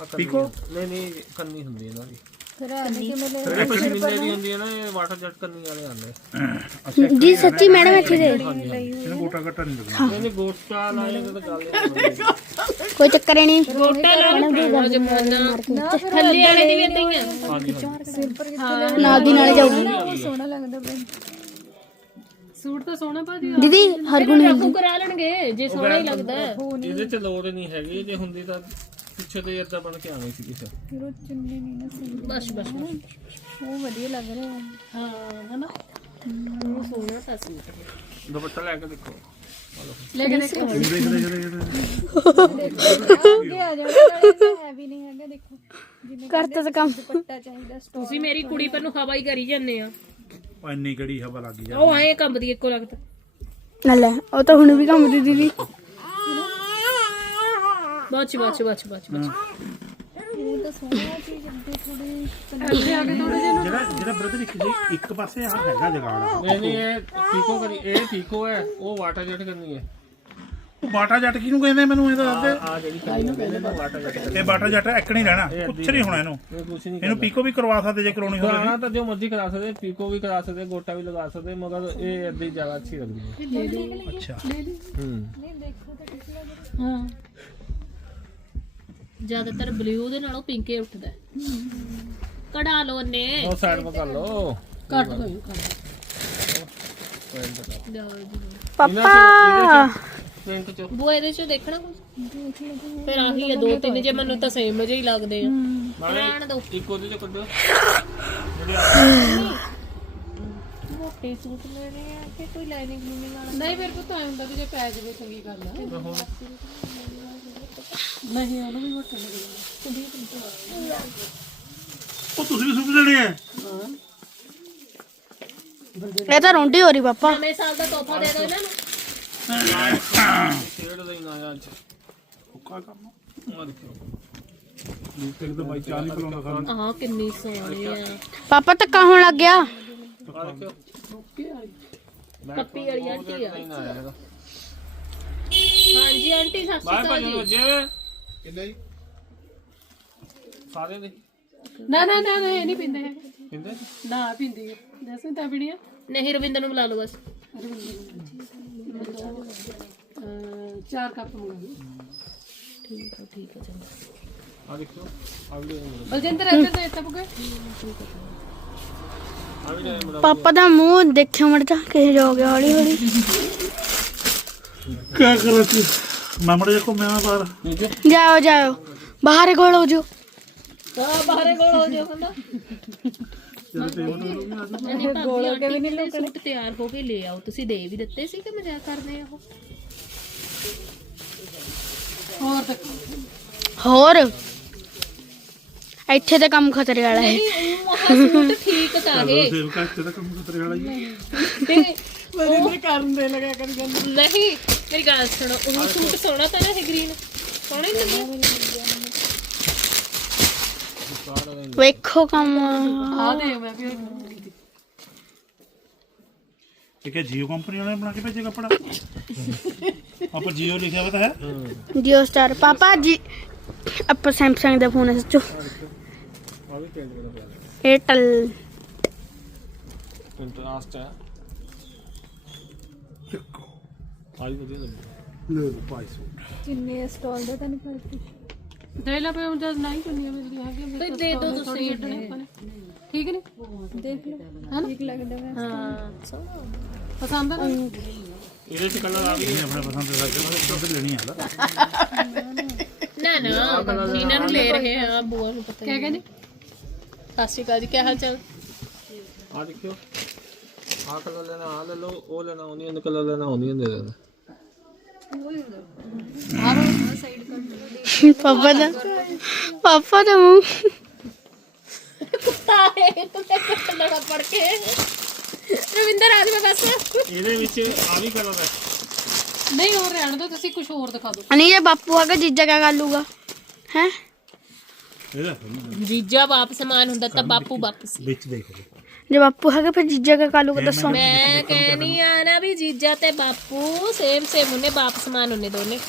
ਪੀਕੋ?
ਨਹੀਂ ਨਹੀਂ ਕਰਨੀ ਹੁੰਦੀ ਹੈ ਇਹਨਾਂ ਦੀ ਇਹ ਪਸ਼ਮੀਨੇ ਦੀ ਹੁੰਦੀ ਹੈ ਨਾ ਇਹ ਵਾਟਰ ਜੈਟ ਕਰਨੀ ਵਾਲੇ ਆਉਂਦੇ।
ਜੀ ਸੱਚੀ ਮੈਡਮ ਇੱਥੇ ਦੇ
ਇਹਨੂੰ ਗੋਟਾ ਘਟਾ ਨਹੀਂ ਲੱਗਣਾ
ਨਹੀਂ ਨਹੀਂ ਗੋਟਾ ਲਾਏ ਤਾਂ ਗੱਲ ਹੀ ਨਹੀਂ
ਕੋਈ ਚੱਕਰ ਹੀ ਨਹੀਂ।
ਗੋਟਾ ਥੱਲੇ ਵਾਲੇ ਦੀ ਵੀ ਏਦਾਂ ਹੀ ਆ।
ਪਰ ਕਿੱਥੇ
ਨਾਲ ਦੀ ਨਾਲ ਜਾਊਗੀ।
ਉਹ ਸੋਹਣਾ ਲੱਗਦਾ ਬਈ।
ਸੂਟ ਤਾਂ ਸੋਹਣਾ ਭਾਜੀ
ਦੀਦੀ ਹਰ ਗੁਣ
ਰਾਖੂ ਕਰਾ ਲੈਣਗੇ ਜੇ ਸੋਹਣਾ ਹੀ ਲੱਗਦਾ। ਹੈ।
ਇਹਦੇ ਚ ਲੋੜ ਨਹੀਂ ਹੈਗੀ ਜੇ ਹੁੰਦੀ ਤਾਂ ਪਿੱਛੇ ਤੇ ਏਦਾਂ ਬਣ ਕੇ ਆਣੀ ਸੀ ਕਿਸੇ
ਫਿਰ ਚੁੰਨੀ ਨਹੀਂ ਨਾ ਸਹੀ
ਬਸ ਬਸ
ਉਹ ਵਧੀਆ ਲੱਗ ਰਿਹਾ। ਹੈ
ਹਾਂ ਹਨਾ ਉਹ ਸੋਹਣਾ ਤਾਂ ਸੂਟ
ਦੁਪੱਟਾ ਲੈ ਕੇ ਦੇਖੋ।
ਲੈ ਕੇ ਦੇਖੋ।
ਦੇਖ ਦੇਖ ਦੇਖ
ਆ ਜਾਓ ਨਾਲੇ ਹੈਵੀ ਨਹੀਂ ਹੈਗਾ ਦੇਖੋ। ਜਿਵੇਂ
ਕਰਤਾ ਤਾਂ ਕੰਮ।
ਦੁਪੱਟਾ ਚਾਹੀਦਾ ਸਟੋਨ
ਤੁਸੀਂ ਮੇਰੀ ਕੁੜੀ ਪਰ ਨੂੰ ਹਵਾ ਹੀ ਕਰੀ ਜਾਂਦੇ ਆ।
ਉਹ ਇੰਨੀ ਕਿਹੜੀ ਹਵਾ ਲੱਗ ਜਾ
ਉਹ ਆਏ ਕੰਬਦੀ ਇੱਕੋ ਲੱਗਦਾ
ਲੈ ਉਹ ਤਾਂ ਹੁਣ ਵੀ ਕੰਮ ਦੀ ਦੀਦੀ।
ਬਚ ਬਚ ਬਚ ਬਚ ਬਚ
ਇਹ ਤਾਂ ਸੋਹਣਾ ਚੀਜ਼ ਅੱਗੇ ਥੋੜੀ
ਅੱਗੇ ਆ ਕੇ ਥੋੜੇ ਜਿਹੇ
ਜਿਹੜਾ ਜਿਹੜਾ ਬ੍ਰਦਰ ਇੱਕ ਜੀ ਇੱਕ ਪਾਸੇ ਆ ਹੈਗਾ ਜਗਾੜ
ਨਹੀਂ ਨਹੀਂ ਇਹ ਪੀਕੋ ਕਰੀ ਇਹ ਪੀਕੋ ਹੈ ਉਹ ਵਾਟਰ ਜੈਟ ਕਰਨੀ ਹੈ।
ਉਹ ਬਾਟਾ ਜੱਟ ਕਿਹਨੂੰ ਕਹਿੰਦੇ ਮੈਨੂੰ ਇਹ ਦੱਸ ਦੇ?
ਆ ਜਿਹੜੀ ਕਰਨੀ ਹੈ ਨਾ ਵਾਟਰ ਜੈਟ
ਇਹ ਬਾਟਾ ਜੱਟ ਇੱਕ ਨਹੀਂ ਰਹਿਣਾ ਕੁਛ ਨਹੀਂ ਹੋਣਾ ਇਹਨੂੰ।
ਇਹ ਕੁਛ ਨਹੀਂ
ਇਹਨੂੰ ਪੀਕੋ ਵੀ ਕਰਵਾ ਸਕਦੇ ਜੇ ਕਰਾਉਣੀ ਹੋਵੇ।
ਕਰਾਣਾ ਤਾਂ ਜੋ ਮਰਜ਼ੀ ਕਰਾ ਸਕਦੇ ਪੀਕੋ ਵੀ ਕਰਾ ਸਕਦੇ ਗੋਟਾ ਵੀ ਲਗਾ ਸਕਦੇ ਮਗਰ ਇਹ ਏਦਾਂ ਹੀ ਜ਼ਿਆਦਾ ਅੱਛੀ ਲੱਗਦੀ ਹੈ।
ਅੱਛਾ।
ਹੂੰ।
ਨਹੀਂ ਦੇਖੋ ਤਾਂ ਕਿਸ ਲੱਗ ਰਿਹਾ
ਹਾਂ। ਜ਼ਿਆਦਾਤਰ ਬਲੂ ਦੇ ਨਾਲੋਂ ਪਿੰਕ ਹੀ ਉੱਠਦਾ ਹੈ। ਕਢਾ ਲਓ ਨੇ
ਉਹ ਸਾਈਡ ਪਰ ਕਰ ਲਓ।
ਕੱਟ ਦੋ ਕੱਟ
ਪਾਪਾ
ਪਿੰਕ ਚ
ਉਹ ਇਹਦੇ ਚ ਦੇਖਣਾ ਕੁਝ ਫਿਰ ਆਹੀ ਹੈ ਦੋ ਤਿੰਨ ਜੇ ਮੈਨੂੰ ਤਾਂ ਸੇਮ ਜਿਹੇ ਹੀ ਲੱਗਦੇ ਆ। ਰਹਿਣ ਦੋ।
ਇੱਕ ਉਹਦੇ ਚ ਕੱਢੋ।
ਮੋਟੇ ਸੂਟ ਲੈਣੇ ਆ ਕਿ ਕੋਈ ਲਾਈਨਿੰਗ ਲੂਨਿੰਗ ਵਾਲਾ?
ਨਹੀਂ ਮੇਰੇ ਕੋਲ ਤਾਂ ਐਂ ਹੁੰਦਾ ਵੀ ਜੇ ਪੈ ਜਾਵੇ ਚੰਗੀ ਗੱਲ ਆ। ਨਹੀਂ ਉਹਨੂੰ ਵੀ ਮੋਟਾ ਲੱਗੇਗਾ
ਉਹ ਤੁਸੀਂ ਵੀ ਸੁਣ ਲੈਣੇ ਆ।
ਇਹ ਤਾਂ ਰੋਂਡੀ ਹੋ ਰਹੀ ਪਾਪਾ।
ਨਵੇਂ ਸਾਲ ਦਾ ਤੋਹਫਾ ਦੇ ਦਿਓ ਇਹਨਾਂ ਨੂੰ।
ਸ਼ੇਡ ਦਾ ਹੀ ਨਾ ਅੱਜ।
ਹੁੱਕਾ ਕੰਮ
ਉਹ ਦੇਖੋ
ਇੱਕ ਤਾਂ ਬਾਈ ਚਾਹ ਨਹੀਂ ਪਲਾਉਂਦਾ ਸਾਨੂੰ।
ਆਹ ਕਿੰਨੀ ਸੋਹਣੀ ਆ।
ਪਾਪਾ ਧੱਕਾ ਹੋਣ ਲੱਗ ਗਿਆ।
ਆ ਦੇਖੋ
ਪੱਪੀ ਵਾਲੀ। ਆਂਟੀ ਆ।
ਨਾ ਆਇਆ
ਹਾਂਜੀ ਆਂਟੀ ਸਤਿ ਸ਼੍ਰੀ
ਬਾਹਰ
ਅਕਾਲ
ਭੱਜ
ਜੀ।
ਵਜੇ ਕਿੰਨੇ ਜੀ? ਸਾਰੇ ਦੇ
ਨਾ ਨਾ ਨਾ ਨਾ ਇਹ ਨਹੀਂ ਪਿੰਦੇ ਹੈਗੇ।
ਕਿੰਨੇ
ਨਾ ਪਿੰਦੀ ਦੱਸ ਤਾਂ ਪੀਣੀ ਆ?
ਨਹੀਂ ਰਵਿੰਦਰ ਨੂੰ ਬੁਲਾ ਲਓ ਬਸ।
ਅਹ ਚਾਰ ਕੱਪ ਮੰਗਾ
ਠੀਕ ਹੈ ਠੀਕ ਹੈ ਚੰਗਾ।
ਆ ਦੇਖੋ ਆ ਵੀ
ਬਲਜਿੰਦਰ ਇੱਧਰ ਦੇ ਇੱਥੇ ਪੁੱਗੇ।
ਆ ਵੀ ਡਿਜ਼ਾਈਨ ਬੜਾ
ਪਾਪਾ ਦਾ ਮੂੰਹ ਦੇਖਿਓ ਮੜ ਜਾ ਕਿਹੋ ਜਿਹਾ ਹੋ ਗਿਆ ਹੌਲੀ ਹੌਲੀ
ਕੀ ਕਰਾਂ ਤੂੰ ਮੈਂ ਮੜੇ ਕੋ ਮੈਂ ਬਾਹਰ।
ਜਾਓ ਜਾਓ। ਬਾਹਰ ਕੋਲ ਹੋ ਜਾਓ।
ਹਾਂ ਬਾਹਰੇ ਕੋਲ ਹੋ ਜਾਓ ਕਹਿੰਦਾ। ਨਹੀਂ ਗੋਲ ਕੇ ਵੀ ਨਹੀਂ ਤਿਆਰ ਹੋ ਕੇ ਲੈ ਆਓ। ਤੁਸੀਂ ਦੇ ਵੀ ਦਿੱਤੇ ਸੀ ਕਿ ਮਜ਼ਾਕ ਕਰਦੇ ਆ ਉਹ?
ਹੋਰ
ਇੱਥੇ ਤਾਂ ਕੰਮ ਖਤਰੇ ਵਾਲਾ ਹੈ।
ਨਹੀਂ ਉਹ ਆਹ ਸੂਟ ਠੀਕ ਤਾਂ ਹੈ
ਕਾਸਤੇ ਦਾ ਕੰਮ ਖਤਰੇ ਵਾਲਾ ਹੀ
ਮੇਰੇ ਕਰਨ ਦੇ ਲਗਾ ਕਰੀ ਜਾਂਦਾ।
ਨਹੀਂ ਮੇਰੀ ਗੱਲ ਸੁਣੋ ਉਹ ਸੂਟ ਸੋਹਣਾ ਤਾਂ ਨਾ ਹੈ ਗ੍ਰੀਨ ਸੋਹਣਾ ਹੀ ਲੱਗਿਆ।
ਵੇਖੋ ਕੰਮ।
ਆ ਦੇ ਮੈਂ ਵੀ
ਇਹ ਕਿ ਜੀਓ ਕੰਪਨੀ ਵਾਲੇ ਬਣਾ ਕੇ ਭੇਜੇ ਕੱਪੜਾ। ਆਪਾਂ ਜੀਓ ਲਿਖਿਆ ਹੋਇਆ ਤਾਂ ਹੈ।
ਜੀਓ ਸਟਾਰ ਪਾਪਾ ਜੀ ਆਪਾਂ ਸੈਮਸੰਗ ਦਾ ਫੋਨ ਹੈ ਸੱਚੋ।
ਪਿਆ।
ਏਅਰਟੈਲ
ਇੰਟਰਸਟ ਹੈ। ਆ ਵੀ ਵਧੀਆ ਲੱਗਦਾ
ਲੈ ਲਓ ਭਾਈ ਸੂਟ
ਜਿੰਨੇ ਸਟਾਲ ਦਾ ਤੁਹਾਨੂੰ ਫ਼ਰਕ
ਦੇ। ਲੈ ਪਏ ਜਦ ਨਹੀਂ ਚੁੰਨੀਆਂ ਮਿਲਦੀਆਂ ਹੈਗੀਆਂ
ਤੇ ਦੇ ਦਿਓ ਤੁਸੀਂ
ਠੀਕ ਨਹੀਂ?
ਦੇਖ ਲਓ ਠੀਕ ਲੱਗਦਾ ਵਾ
ਹਾਂ ਸੋਹਣਾ
ਪਸੰਦ ਆ ਨਾ?
ਇਹਦੇ ਚ ਕਲਰ ਆ ਵੀ
ਇਹ ਆਪਣੇ ਪਸੰਦ ਦਾ ਕਿ ਉਹ ਲੈਣੀ ਹੈ ਨਾ
ਨਾ ਨਾ ਇਹਨਾਂ ਨੂੰ ਲੈ ਰਹੇ ਆ ਬੂਆ ਨੂੰ ਪਤਾ
ਕਿਆ ਕਹਿੰਦੀ?
ਸਤਿ ਸ਼੍ਰੀ ਅਕਾਲ ਜੀ ਕੀ ਹਾਲ ਚਾਲ?
ਆ ਦੇਖਿਓ। ਆ ਕਲਰ ਲੈਣਾ ਆ ਲੈ ਲਓ ਉਹ ਲੈਣਾ ਓਨੀਅਨ ਕਲਰ ਲੈਣਾ ਓਨੀਅਨ ਦੇ ਦੇਣਾ
ਪਾਪਾ ਦਾ ਪਾਪਾ ਦਾ ਮੂੰਹ।
ਕੁੱਤਾ ਹੈ ਕੁੱਤੇ ਕੁੱਤੇ ਲੜਾ ਪੜ ਕੇ। ਰਵਿੰਦਰ ਆ ਜਾ ਬਸ।
ਇਹਦੇ ਵਿੱਚ ਆ ਵੀ ਕਲਰ ਹੈ।
ਨਹੀਂ ਹੋਰ ਰਹਿਣ ਦਿਓ ਤੁਸੀਂ ਕੁਝ ਹੋਰ ਦਿਖਾ ਦਿਓ।
ਨਹੀਂ ਜੇ ਬਾਪੂ ਆਗਾ ਜੀਜਾ ਕਿਆ ਕਰ ਲੂਗਾ? ਹੈ?
ਇਹਦਾ
ਜੀਜਾ ਬਾਪ ਸਮਾਨ ਹੁੰਦਾ ਤਾਂ ਬਾਪੂ ਵਾਪਸ।
ਵਿੱਚ ਦੇਖ। ਲਓ
ਜੇ ਬਾਪੂ ਹੈਗਾ ਫਿਰ ਜੀਜਾ ਕਿਆ ਕਰ ਲੂਗਾ ਦੱਸੋ।
ਮੈਂ ਕਹਿਨੀ ਆ ਨਾ ਵੀ ਜੀਜਾ ਤੇ ਬਾਪੂ ਸੇਮ ਸੇਮ ਹੁੰਨੇ ਬਾਪ ਸਮਾਨ ਹੁੰਨੇ ਦੋਨੇ।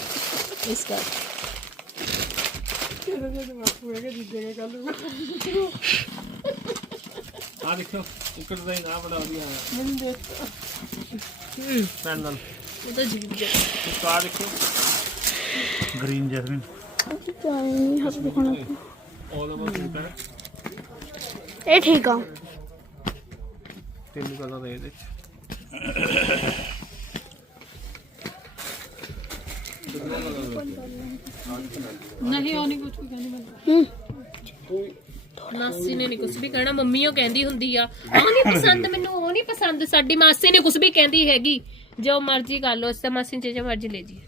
ਇਸ ਕਰ
ਆ ਦੇਖਿਓ ਇੱਕ ਡਿਜ਼ਾਈਨ ਆ ਬੜਾ ਵਧੀਆ ਹੈ ਪੈਨਲ
ਉਹ ਤਾਂ ਜੀਜਾ
ਇੱਕ ਆ ਦੇਖਿਓ
ਗ੍ਰੀਨ ਜੈਸਮਿਨ।
ਹੱਥ ਦਿਖਾਉਣਾ
ਆਲ ਓਵਰ ਸੂਟ ਹੈ।
ਇਹ ਠੀਕ ਆ।
ਤਿੰਨ ਕਲਰ ਹੈ ਇਹਦੇ
ਨਹੀਂ ਉਹ ਨਹੀਂ ਕੁਝ ਵੀ ਕਹਿੰਦੀ ਮੈਨੂੰ।
ਮਾਸੀ ਨੇ ਨਹੀਂ ਕੁਝ ਵੀ ਕਹਿਣਾ ਮੰਮੀ ਉਹ ਕਹਿੰਦੀ ਹੁੰਦੀ ਆ। ਉਹ ਨਹੀਂ ਪਸੰਦ ਮੈਨੂੰ ਉਹ ਨਹੀਂ ਪਸੰਦ। ਸਾਡੀ ਮਾਸੀ ਨੇ ਕੁਝ ਵੀ ਕਹਿੰਦੀ ਹੈਗੀ। ਜੋ ਮਰਜ਼ੀ ਕਰ ਲਓ ਉਸ ਤਾਂ ਮਾਸੀ ਨੇ ਜੋ ਮਰਜ਼ੀ ਲੈ ਜੀ।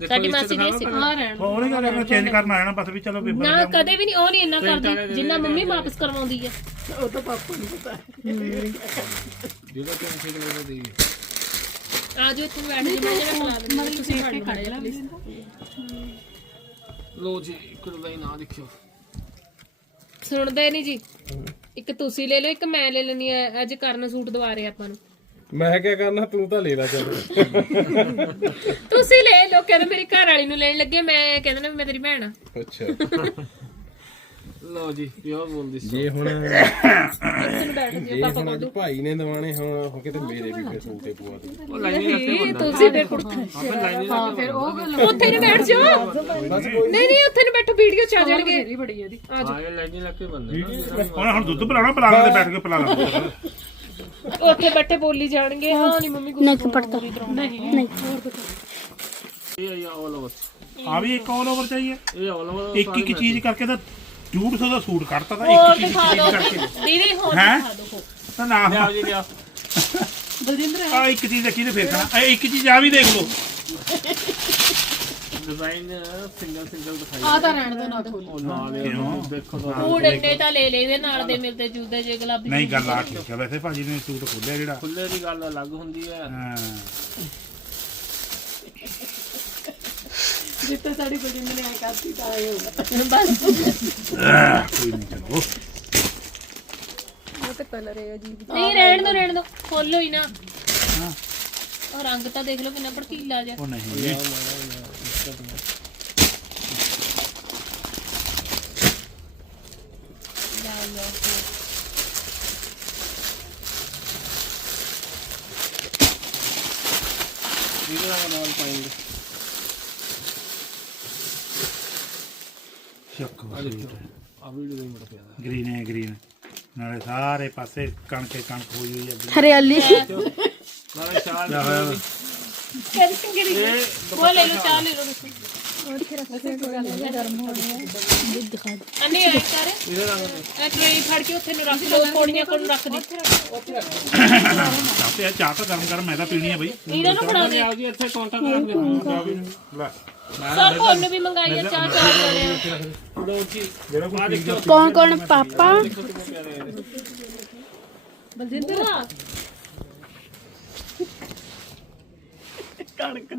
ਸਾਡੀ ਮਾਸੀ ਨੇ ਸੀ
ਆ ਰਹਿਣ ਦਿਓ।
ਉਹ ਨਹੀਂ ਕਰਨਾ ਚੇਂਜ ਕਰਨ ਆਇਆ ਨਾ ਬਸ ਵੀ ਚਲੋ ਪੇਪਰ
ਨਾ ਕਦੇ ਵੀ ਨਹੀਂ ਉਹ ਨਹੀਂ ਇੰਨਾ ਕਰਦੀ ਜਿੰਨਾ ਮੰਮੀ ਵਾਪਸ ਕਰਵਾਉਂਦੀ ਆ।
ਜਿਹੜਾ ਤਿੰਨ ਛੇ ਕਲਰ ਦੇ
ਆ ਜਾਓ ਇੱਥੇ ਬੈਠ ਜੀ ਮੈਂ ਜਿਹੜਾ ਖਲਾ ਦਿੰਦੀ ਤੁਸੀਂ ਫੜ ਖੜੇ ਆ please।
ਲੋ ਜੀ ਇੱਕ ਡਿਜ਼ਾਈਨ ਆ ਦੇਖਿਓ
ਸੁਣਦੇ ਨਹੀਂ ਜੀ। ਇੱਕ ਤੁਸੀਂ ਲੈ ਲਓ ਇੱਕ ਮੈਂ ਲੈ ਲੈਣੀ ਹੈ। ਅੱਜ ਕਰਨ ਸੂਟ ਦਵਾ ਰਹੇ ਆਪਾਂ ਨੂੰ।
ਮੈਂ ਕਿਆ ਕਰਨਾ? ਤੂੰ ਤਾਂ ਲੈ ਲੈ ਚੱਲ।
ਤੁਸੀਂ ਲੈ ਲਓ ਕਹਿੰਦੇ ਮੇਰੀ ਘਰ ਵਾਲੀ ਨੂੰ ਲੈਣ ਲੱਗੇ ਮੈਂ ਕਹਿੰਦਾ ਨਾ ਵੀ ਮੈਂ ਤੇਰੀ ਭੈਣ ਆ।
ਅੱਛਾ।
ਲੋ ਜੀ ਪਿਓਰ ਬੋਲਦੀ ਸੀ।
ਜੇ ਹੁਣ
ਇੱਥੇ ਬੈਠ
ਜੇ ਹੁਣ ਅੱਜ ਭਾਈ ਨੇ ਦਵਾਣੇ ਹੁਣ ਉਹ ਕਿਤੇ ਮੇਰੇ ਵੀ ਸੂਟੇ ਪਵਾ ਦੇ।
ਉਹ ਲਾਈਨਿੰਗ ਰੱਖੇ ਬੰਦਾ
ਤੁਸੀਂ ਫਿਰ ਕੁੜਤਾ।
ਆਪੇ
ਹਾਂ ਫਿਰ ਉਹ ਗੱਲ
ਉੱਥੇ ਨੂੰ ਬੈਠ ਜਾਓ। ਨਹੀਂ। ਨਹੀਂ ਉੱਥੇ ਨੂੰ ਬੈਠੋ ਵੀਡੀਓ ਚ ਆ ਜਾਣਗੇ।
ਬੜੀ ਇਹਦੀ।
ਹਾਂ ਇਹ ਲਾਈਨਿੰਗ ਰੱਖੇ ਬੰਦੇ
ਹੁਣ ਹੁਣ ਦੁੱਧ ਪਿਲਾਣਾ ਪਿਲਾ ਕੇ ਬੈਠ ਕੇ ਪਿਲਾ
ਉੱਥੇ ਬੈਠੇ ਬੋਲੀ ਜਾਣਗੇ। ਹਾਂ ਨਹੀਂ ਮੰਮੀ
ਨਹੀਂ ਪੜਤਾ
ਨਹੀਂ
ਇਹ ਆ ਆਲ ਓਵਰ
ਆ ਵੀ ਇੱਕ ਆਲ ਓਵਰ ਚਾਹੀਏ।
ਇਹ ਆਲ ਓਵਰ
ਇੱਕ ਇੱਕ ਚੀਜ਼ ਕਰਕੇ ਤਾਂ 150 ਦਾ ਸੂਟ ਕੱਢਤਾ ਤਾਂ
ਹੋਰ
ਇੱਕ ਚੀਜ਼
ਦਿਖਾ ਦਿਓ।
ਕਰਕੇ।
ਦੀਦੀ ਹੋਰ
ਹੈਂ?
ਦਿਖਾ ਦਿਓ।
ਤਾਂ ਨਾ।
ਲਿਆਓ ਜੀ ਲਿਆਓ।
ਬਲਜਿੰਦਰ
ਆ ਇੱਕ ਚੀਜ਼ ਦੇਖੀ ਤੇ ਫੇਰ ਕਹਣਾ। ਇਹ ਇੱਕ ਚੀਜ਼ ਆ ਵੀ ਦੇਖ ਲਓ।
ਡਿਜ਼ਾਈਨ ਸਿੰਗਲ ਸਿੰਗਲ ਦਿਖਾਈ
ਆ ਤਾਂ ਰਹਿਣ ਦਿਓ ਨਾ ਖੋਲੋ
ਉਹ ਨਾਲ ਇਹ
ਕਿਉਂ?
ਦੇਖੋ ਤਾਂ
ਉਹ ਡੰਡੇ ਤਾਂ ਲੈ ਲੈਦੇ ਨਾਲ ਦੇ ਮਿਲਦੇ ਜੁਲਦੇ ਜੇ ਗੁਲਾਬੀ
ਨਹੀਂ ਗੱਲ ਆ। ਠੀਕ ਹੈ ਵੈਸੇ ਭਾਜੀ ਨੇ ਸੂਟ ਖੋਲਿਆ ਜਿਹੜਾ।
ਖੁੱਲੇ ਦੀ ਗੱਲ ਅਲੱਗ ਹੁੰਦੀ ਹੈ
ਹਾਂ।
ਜਿੱਤੇ ਸਾਡੀ ਬਲਜਿੰਦਰ ਨੇ ਐ ਕਰਤੀ ਤਾਂ ਆਏ ਹੋਗਾ
ਕੋਈ ਨਹੀਂ ਚਲੋ।
ਉਹ ਤਾਂ ਕਲਰ ਹੈ ਅਜੀਬ
ਨਹੀਂ ਰਹਿਣ ਦੋ ਰਹਿਣ ਦੋ ਖੋਲੋ ਹੀ ਨਾ। ਉਹ ਰੰਗ ਤਾਂ ਦੇਖ ਲਓ ਕਿੰਨਾ ਭੜਕੀਲਾ ਜਿਹਾ।
ਉਹ ਨਹੀਂ।
ਲੈ ਕੇ జీరా నాలుగు పాయింట్
ਸ਼ੱਕ
ਆ ਵੀਡੀਓ ਦੇ ਮੜ ਪਿਆ
ਗ੍ਰੀਨ ਹੈ ਗ੍ਰੀਨ ਨਾਲੇ ਸਾਰੇ ਪਾਸੇ ਕਣਕ ਹੀ ਕਣਕ ਹੋਈ ਹੋਈ ਹੈ
ਹਰਿਆਲੀ।
ਨਾਲੇ ਸ਼ਾਲ
ਕਿਆ ਹੋਇਆ। ਵਾ?
ਇਹ ਦੁਪੱਟਾ- ਬੋਲੇ ਲੋ ਚਾਹ ਲੈ ਲੋ ਤੁਸੀਂ। ਆਪੇ ਆ
ਚਾਹ ਤਾਂ ਗਰਮ ਗਰਮ ਮੈਂ ਤਾਂ ਪੀਣੀ ਆ ਬਈ
ਇਹਨਾਂ ਨੂੰ ਫੜਾ ਦੇ
ਆ ਜੀ ਇੱਥੇ ਕਾਊਂਟਰ ਤੇ ਰੱਖ ਦੇ
ਲੈ
ਸਰ ਕੋਲ ਨੂੰ ਵੀ ਮੰਗਾਈ ਆ ਚਾਹ ਚਾਹ ਕਰਿਆ
ਲੋ ਜੀ
ਕੌਣ ਕੌਣ ਪਾਪਾ
ਬਲਜਿੰਦਰ ਕਣਕ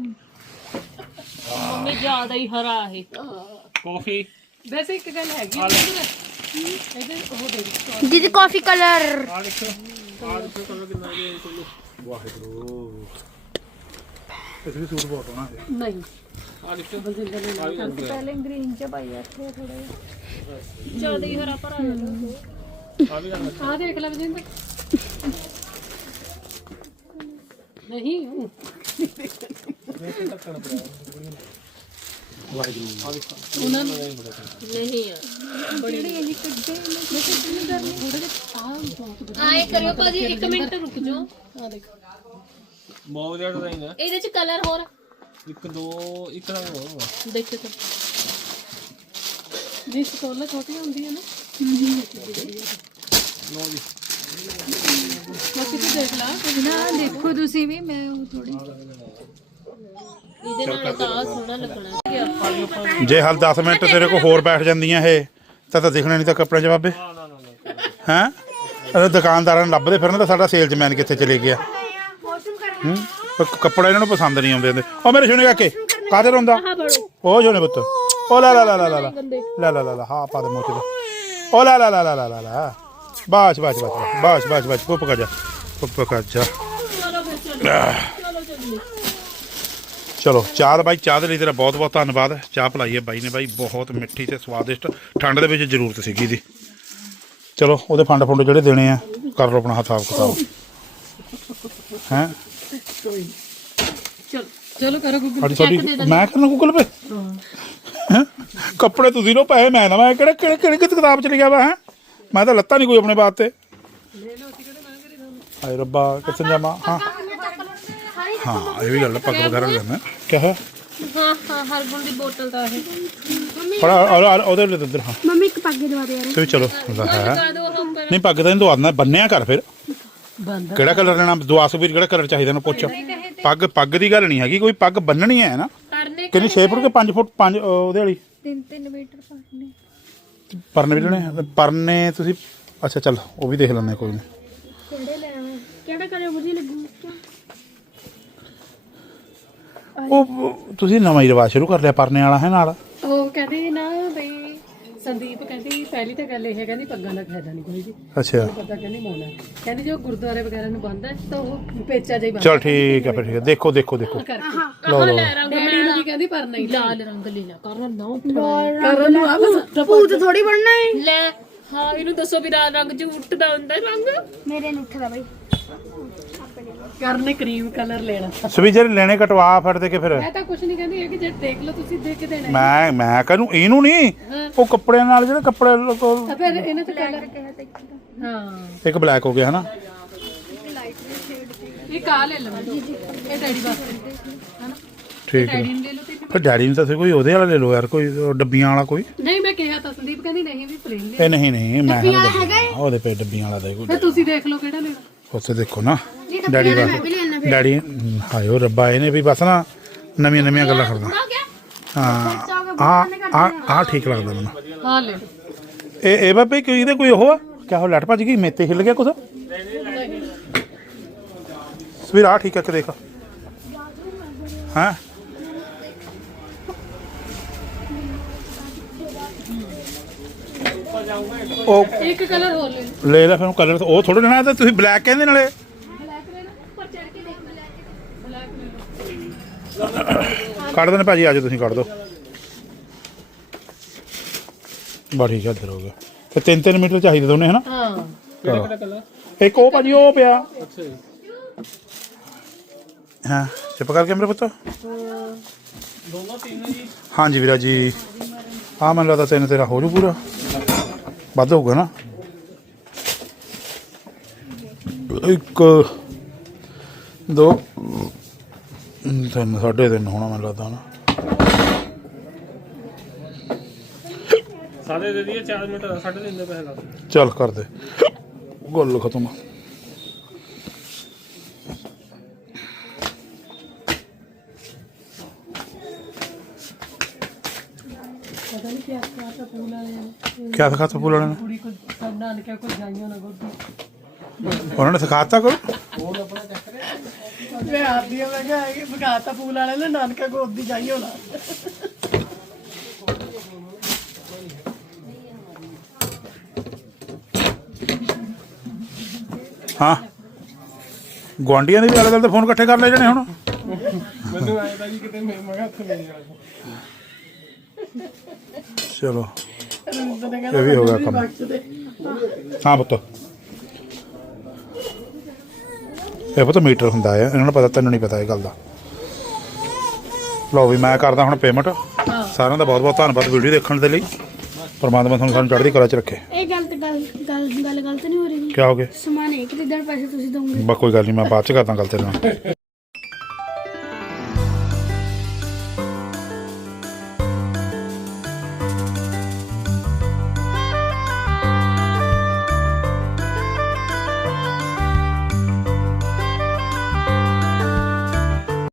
ਮੰਮੀ ਜ਼ਿਆਦਾ ਹੀ ਹਰਾ ਹੈ
ਕਾਫੀ
ਵੈਸੇ ਇੱਕ ਗੱਲ ਹੈਗੀ ਆ ਇਹਦੇ ਉਹ ਦੇ ਦਿਓ।
ਦੀਦੀ ਕਾਫੀ ਕਲਰ
ਆ ਦੇਖੋ ਆ ਦੇਖੋ ਕਲਰ ਕਿੰਨਾ ਦੇ ਚਲੋ
ਵਾਹਿਗੁਰੂ ਇਸ ਵੀ ਸੂਟ ਬਹੁਤ ਹੋਣਾ ਹੈ
ਨਹੀਂ
ਆ ਦੇਖੋ ਆ ਵੀ ਰੰਗ ਹੈ
ਪਹਿਲੇ ਗ੍ਰੀਨ ਚ ਪਾਈ ਇੱਥੇ ਥੋੜਾ ਜਿਹਾ
ਜ਼ਿਆਦਾ ਹੀ ਹਰਾ ਭਰਾ
ਆ ਵੀ ਰੰਗ
ਆਹ ਦੇਖ ਲੈ ਬਲਜਿੰਦਰ ਨਹੀਂ ਉਹ। ਉਹਨਾਂ ਨੂੰ
ਨਹੀਂ ਆ
ਜਿਹੜੇ ਇਹ ਕੱਢੇ
ਆਏ ਕਰਿਓ ਭਾਜੀ 1 ਮਿੰਟ ਰੁਕ ਜਾਓ
ਆਹ ਦੇਖੋ
ਬਹੁਤ ਜ਼ਿਆਦਾ ਡਿਜ਼ਾਈਨ ਹੈ
ਇਹਦੇ ਚ ਕਲਰ ਹੋਰ
ਇੱਕ ਦੋ ਇੱਕ ਰੰਗ ਹੋਰ ਹੋਣਾ
ਦੇਖੋ ਤਾਂ
ਜੀ ਸਟੋਲਾਂ ਛੋਟੀਆਂ ਹੁੰਦੀਆਂ ਨੇ
ਲੋ ਜੀ
ਬਾਕੀ ਤੂੰ ਦੇਖ ਲਾ
ਨਾ ਦੇਖੋ ਤੁਸੀਂ ਵੀ ਮੈਂ ਉਹ ਥੋੜੀ
ਇਹਦੇ ਨਾਲ ਤਾਂ ਆਹ ਸੋਹਣਾ ਲੱਗਣਾ
ਜੇ ਹਾਲ 10 ਮਿੰਟ ਤੇਰੇ ਕੋਲ ਹੋਰ ਬੈਠ ਜਾਂਦੀਆਂ ਇਹ ਤਾਂ ਤਾਂ ਦਿਖਣਾ ਨਹੀਂ ਤਾਂ ਕੱਪੜੇ ਜਵਾਬੇ ਹੈਂ ਇਹ ਦੁਕਾਨਦਾਰਾਂ ਨੂੰ ਲੱਭਦੇ ਫਿਰਨ ਤਾਂ ਸਾਡਾ ਸੇਲਜ਼ਮੈਨ ਕਿੱਥੇ ਚਲੇ ਗਿਆ ਹੂੰ ਕੱਪੜਾ ਇਹਨਾਂ ਨੂੰ ਪਸੰਦ ਨਹੀਂ ਆਉਂਦੇ ਹੁੰਦੇ ਉਹ ਮੇਰੇ ਸੁਣੇ ਕਾਕੇ ਕਾਦਰ ਹੁੰਦਾ ਉਹ ਜੋਨੇ ਪੁੱਤ ਉਹ ਲਾ ਲਾ ਲਾ ਲਾ ਲਾ ਲਾ ਲਾ ਲਾ ਲਾ ਲਾ ਹਾਂ ਪਾ ਦੇ ਮੋਤੇ ਦਾ ਉਹ ਲਾ ਲਾ ਲਾ ਲਾ ਲਾ ਲਾ ਲਾ ਬਾਸ਼ ਬਾਸ਼ ਬਾਸ਼ ਬਾਸ਼ ਬਾਸ਼ ਬਾਸ਼ ਪੁੱਪ ਕਾ ਜਾ ਪੁੱਪ ਕਾ ਜਾ ਚਲੋ ਚਾਹ ਦਾ ਬਾਈ ਚਾਹ ਦੇ ਲਈ ਤੇਰਾ ਬਹੁਤ ਬਹੁਤ ਧੰਨਵਾਦ। ਚਾਹ ਪਲਾਈ ਹੈ ਬਾਈ ਨੇ ਬਾਈ ਬਹੁਤ ਮਿੱਠੀ ਤੇ ਸਵਾਦਿਸ਼ਟ ਠੰਡ ਦੇ ਵਿੱਚ ਜ਼ਰੂਰਤ ਸੀਗੀ ਦੀ ਚਲੋ ਉਹਦੇ ਫੰਡ ਫੁੰਡ ਜਿਹੜੇ ਦੇਣੇ ਆ ਕਰ ਲਓ ਆਪਣਾ ਹਿਸਾਬ ਕਿਤਾਬ। ਹੈ?
ਚਲੋ ਚਲੋ ਕਰੋ ਗੂਗਲ
ਤੁਹਾਡੀ ਮੈਂ ਕਰਨਾ ਗੂਗਲ ਪੇ ਹੈਂ? ਕੱਪੜੇ ਤੁਸੀਂ ਲੋ ਪੈਸੇ ਮੈਂ ਨਾ ਮੈਂ ਕਿਹੜੇ ਕਿਹੜੇ ਕਿਹੜੀ ਕਿਤ ਕਿਤਾਬ ਚ ਲਿਖਿਆ ਵਾ ਹੈ? ਮੈਂ ਤਾਂ ਲੱਤਾ ਨਹੀਂ ਕੋਈ ਆਪਣੇ ਬਾਤ ਤੇ। ਹਾਏ ਰੱਬਾ ਕਿੱਥੇ ਜਾਵਾਂ? ਹਾਂ। ਹਾਂ ਇਹ ਵੀ ਗੱਲ ਪੱਗ ਵਗੈਰਾ ਲੈਣਾ ਕਿਆ ਹੈ?
ਹਾਂ ਹਾਂ ਹਰਗੁਣ ਦੀ ਬੋਤਲ ਤਾਂ ਇਹ।
ਫੜਾ ਔਰ- ਔਰ- ਉਹਦੇ ਲਈ ਇੱਧਰ ਹਾਂ।
ਮੰਮੀ ਇੱਕ ਪੱਗ ਦਵਾ ਦੇ ਯਾਰ।
ਤੇ ਵੀ ਚਲੋ ਲੈ ਹੈ।
ਕਾ ਦੋ ਉਹ ਉੱਪਰ
ਨਹੀਂ ਪੱਗ ਤਾਂ ਇਹਨੂੰ ਦਵਾ ਦੇਣਾ ਬੰਨਿਆ ਕਰ ਫਿਰ।
ਬੰਦ।
ਕਿਹੜਾ ਕਲਰ ਲੈਣਾ? ਦਵਾਸ ਵੀਰ ਕਿਹੜਾ ਕਲਰ ਚਾਹੀਦਾ ਨੂੰ ਪੁੱਛ। ਪੱਗ ਪੱਗ ਦੀ ਗੱਲ ਨਹੀਂ ਹੈਗੀ ਕੋਈ ਪੱਗ ਬੰਨਣੀ ਹੈ ਨਾ।
ਕਰਨੇ
ਕਿੰਨੀ 6 ਫੁੱਟ ਕੇ 5 ਫੁੱਟ 5 ਉਹਦੇ ਵਾਲੀ?
3-3 ਮੀਟਰ ਪਾਣੇ
ਪਰਨੇ ਵੀ ਲੈਣੇ ਪਰਨੇ ਤੁਸੀਂ ਅੱਛਾ ਚੱਲ ਉਹ ਵੀ ਦੇਖ ਲੈਣੇ ਕੋਈ ਨਹੀਂ
ਕਿਹੜੇ ਲੈਣਾ ਕਿਹੜਾ ਕਲਰ ਵਧੀਆ ਲੱਗੂ
ਉਹ ਤੁਸੀਂ ਨਵਾਂ ਹੀ ਰਿਵਾਜ ਸ਼ੁਰੂ ਕਰ ਲਿਆ ਪਰਨੇ ਵਾਲਾ ਹੈ ਨਾਲ?
ਉਹ ਕਹਿੰਦੇ ਨਾ ਬਈ ਸੰਦੀਪ ਕਹਿੰਦੀ ਪਹਿਲੀ ਤਾਂ ਗੱਲ ਇਹ ਹੈ ਕਹਿੰਦੀ ਪੱਗਾਂ ਦਾ ਫਾਇਦਾ ਨਹੀਂ ਕੋਈ ਵੀ।
ਅੱਛਾ।
ਪਤਾ ਕਹਿੰਦੀ ਮੋਨਾ ਕਹਿੰਦੀ ਜੋ ਗੁਰਦੁਆਰੇ ਵਗੈਰਾ ਨੂੰ ਬੰਨਦਾ ਹੈ, ਤਾਂ ਉਹ ਪੇਚਾ ਜਿਹਾ ਹੀ ਬੰਨਦਾ
ਚਲ ਠੀਕ ਹੈ ਫਿਰ ਠੀਕ ਹੈ। ਦੇਖੋ ਦੇਖੋ ਦੇਖੋ। ਲਓ ਲਓ
ਲੈ ਰੰਗ
ਡੈਡੀ ਨੂੰ ਵੀ ਕਹਿੰਦੀ ਪਰ ਨਹੀਂ
ਲਾਲ ਰੰਗ ਲੈਣਾ ਕਰਨ ਨਾ
ਕਰਨ ਨੂੰ ਆ ਬਸ।
ਭੂਤ ਥੋੜੀ ਬਣਨਾ ਹੈ
ਲੈ ਹਾਂ ਇਹਨੂੰ ਦੱਸੋ ਵੀ ਲਾਲ ਰੰਗ ਚ ਉੱਠਦਾ ਹੁੰਦਾ ਰੰਗ।
ਮੇਰੇ ਨੂੰ ਉੱਠਦਾ ਬਾਈ।
ਕਰਨ ਕਰੀਮ ਕਲਰ ਲੈਣਾ।
ਸਵੀ ਜਿਹੜੇ ਲੈਣੇ ਕਟਵਾ ਫੜ ਦੇ ਕੇ ਫਿਰ।
ਮੈਂ ਤਾਂ ਕੁਝ ਨਹੀਂ ਕਹਿੰਦੀ ਹੈ ਕਿ ਜੇ ਦੇਖ ਲਓ ਤੁਸੀਂ ਦੇਖ ਕੇ ਦੇਣਾ। ਹੈ।
ਮੈਂ ਮੈਂ ਕਹਿੰਨੂੰ ਇਹਨੂੰ ਨਹੀਂ ਉਹ ਕੱਪੜਿਆਂ ਨਾਲ ਜਿਹੜੇ ਕੱਪੜੇ ਕੋਲ
ਤਾਂ ਫਿਰ ਇਹਨਾਂ ਚ ਕਲਰ ਹਾਂ।
ਇੱਕ ਬਲੈਕ ਹੋ ਗਿਆ ਹਨਾ?
ਇਹ ਕਾ ਲੈ ਲਵਾਂ ਇਹ ਡੈਡੀ ਵਾਸਤੇ। ਹਨਾ?
ਠੀਕ ਹੈ।
ਡੈਡੀ ਨੂੰ ਲੈ ਲਓ ਤੇ
ਫਿਰ ਡੈਡੀ ਨੂੰ ਤਾਂ ਕੋਈ ਉਹਦੇ ਵਾਲਾ ਲੈ ਲਓ ਯਾਰ ਕੋਈ ਉਹ ਡੱਬੀਆਂ ਵਾਲਾ ਕੋਈ।
ਨਹੀਂ ਮੈਂ ਕਿਹਾ ਤਾਂ ਸੰਦੀਪ ਕਹਿੰਦੀ ਨਹੀਂ ਵੀ ਪਲੇਨ ਲੈ
ਇਹ ਨਹੀਂ ਨਹੀਂ ਮੈਂ ਉਹਦੇ ਪੇ ਡੱਬੀਆਂ ਵਾਲਾ ਦੇ ਕੋਈ
ਫਿਰ ਤੁਸੀਂ ਦੇਖ ਲਓ ਕਿਹੜਾ ਲੈਣਾ
ਉੱਥੇ ਦੇਖੋ ਨਾ ਡੈਡੀ ਦਾ ਡੈਡੀ ਹਾਇਓ ਰੱਬਾ ਇਹਨੇ ਵੀ ਬਸ ਨਾ ਨਵੀਆਂ ਨਵੀਆਂ ਗੱਲਾਂ ਕਰਦਾ। ਹਾਂ ਆ ਆ ਆ ਠੀਕ ਲੱਗਦਾ ਮੈਨੂੰ।
ਹਾਂ ਲੈ।
ਇਹ ਇਹ ਬਾਬੇ ਕੋਈ ਇਹਦੇ ਕੋਈ ਉਹ ਆ? ਕਿਆ ਹੋ ਲੱਟ ਭੱਜ ਗਈ ਮੇਤੇ ਹਿੱਲ ਗਿਆ ਕੁਛ? ਸਵੀਰ ਆ ਠੀਕ ਆ ਕਿ ਦੇਖ। ਹਾਂ? ਉਹ
ਇੱਕ ਕਲਰ ਹੋਰ ਲੈ
ਲੈ ਲੈ ਫਿਰ ਕਲਰ ਉਹ ਥੋੜਾ ਲੈਣਾ ਤਾਂ ਤੁਸੀਂ ਬਲੈਕ ਕਹਿੰਦੇ ਨਾਲੇ। ਕੱਢ ਦੇਣੇ ਭਾਜੀ ਆਜੋ ਤੁਸੀਂ ਕੱਢ ਦਿਓ ਬਾ ਠੀਕ ਹੈ ਗਿਆ। ਤੇ 3-3 ਮੀਟਰ ਚਾਹੀਦੇ ਦੋਨੇ ਹਨਾ?
ਹਾਂ।
ਕਿਹੜਾ ਕਲਰ? ਇੱਕ ਉਹ ਭਾਜੀ ਉਹ ਪਿਆ।
ਅੱਛਾ ਜੀ।
ਹਾਂ ਚੁੱਪ ਕਰਕੇ ਮੇਰੇ ਪੁੱਤ।
ਦੋਨੋਂ ਤਿੰਨ ਜੀ।
ਹਾਂਜੀ ਵੀਰਾ ਜੀ। ਆ ਮੈਨੂੰ ਲੱਗਦਾ ਤਿੰਨ ਤੇਰਾ ਹੋ ਜੂ ਪੂਰਾ। ਵੱਧ ਹੋਊਗਾ ਨਾ ਇੱਕ ਦੋ ਤਿੰਨ ਸਾਢੇ ਤਿੰਨ ਹੋਣਾ ਮੈਨੂੰ ਲੱਗਦਾ ਨਾ
ਸਾਡੇ ਦੇ ਦਈਏ 4 ਮਿੰਟ ਸਾਡੇ ਦਿੰਦੇ ਪਏ ਹੈਗਾ
ਚੱਲ ਕਰ ਦੇ। ਗੱਲ ਖਤਮ।
ਕਿਆ
ਸਿਖਾਤਾ ਫੁੱਲਣ ਨੇ?
ਕੁੜੀ ਕੋ ਸਭ ਨਾਨਕਿਆਂ ਕੋ ਜਾਈਓ ਨਾ ਗੋਦੀ।
ਉਹਨਾਂ ਨੇ ਸਿਖਾਤਾ ਕੋਈ?
ਮੈਂ ਆਦੀ ਮੈਂ ਕਿਹਾ ਕਿ ਬਗਾਤਾ ਫੂਲ ਵਾਲੇ ਨੇ ਨਾਨਕਾ ਗੋਦੀ ਜਾਈਓ ਨਾ।
ਹਾਂ। ਗੁਆਂਢੀਆਂ ਦੇ ਵੀ ਦੁਆਲੇ ਫੋਨ ਇਕੱਠੇ ਕਰ ਲੈ ਜਣੇ ਹੁਣ।
ਮੈਨੂੰ ਆਇਆ ਤਾਂ ਜੀ ਕਿਤੇ ਮੈਂ ਮੈਂ ਕਿਹਾ ਹੱਥ ਨਹੀਂ ਜਾਣਾ
ਚਲੋ। ਇਹ ਵੀ ਹੋ ਗਿਆ ਕੰਮ। ਹਾਂ ਪੁੱਤ। ਇਹ ਪੁੱਤ ਮੀਟਰ ਹੁੰਦਾ ਹੈ ਇਹਨਾਂ ਨੂੰ ਪਤਾ ਤੈਨੂੰ ਨਹੀਂ ਪਤਾ ਇਹ ਗੱਲ ਦਾ। ਲਓ ਵੀ ਮੈਂ ਕਰਦਾ ਹੁਣ ਪੇਮੈਂਟ ਸਾਰਿਆਂ ਦਾ ਬਹੁਤ ਬਹੁਤ ਧੰਨਵਾਦ ਵੀਡੀਓ ਦੇਖਣ ਦੇ ਲਈ। ਪਰਮਾਤਮਾ ਤੁਹਾਨੂੰ ਸਾਨੂੰ ਚੜ੍ਹਦੀ ਕਲਾ 'ਚ ਰੱਖੇ।
ਇਹ ਗਲਤ ਗੱਲ ਗੱਲ ਗੱਲ ਗਲਤ ਨਹੀਂ ਹੋ ਰਹੀ।
ਕਿਆ ਹੋ ਗਿਆ?
ਸਮਾਨ ਇੱਕ ਦੇ ਪੈਸੇ ਤੁਸੀਂ ਦੋਗੇ।
ਬਸ ਕੋਈ ਗੱਲ ਨਹੀਂ ਮੈਂ ਬਾਅਦ 'ਚ ਕਰਦਾ ਗੱਲ ਤੇਰੇ ਨਾਲ।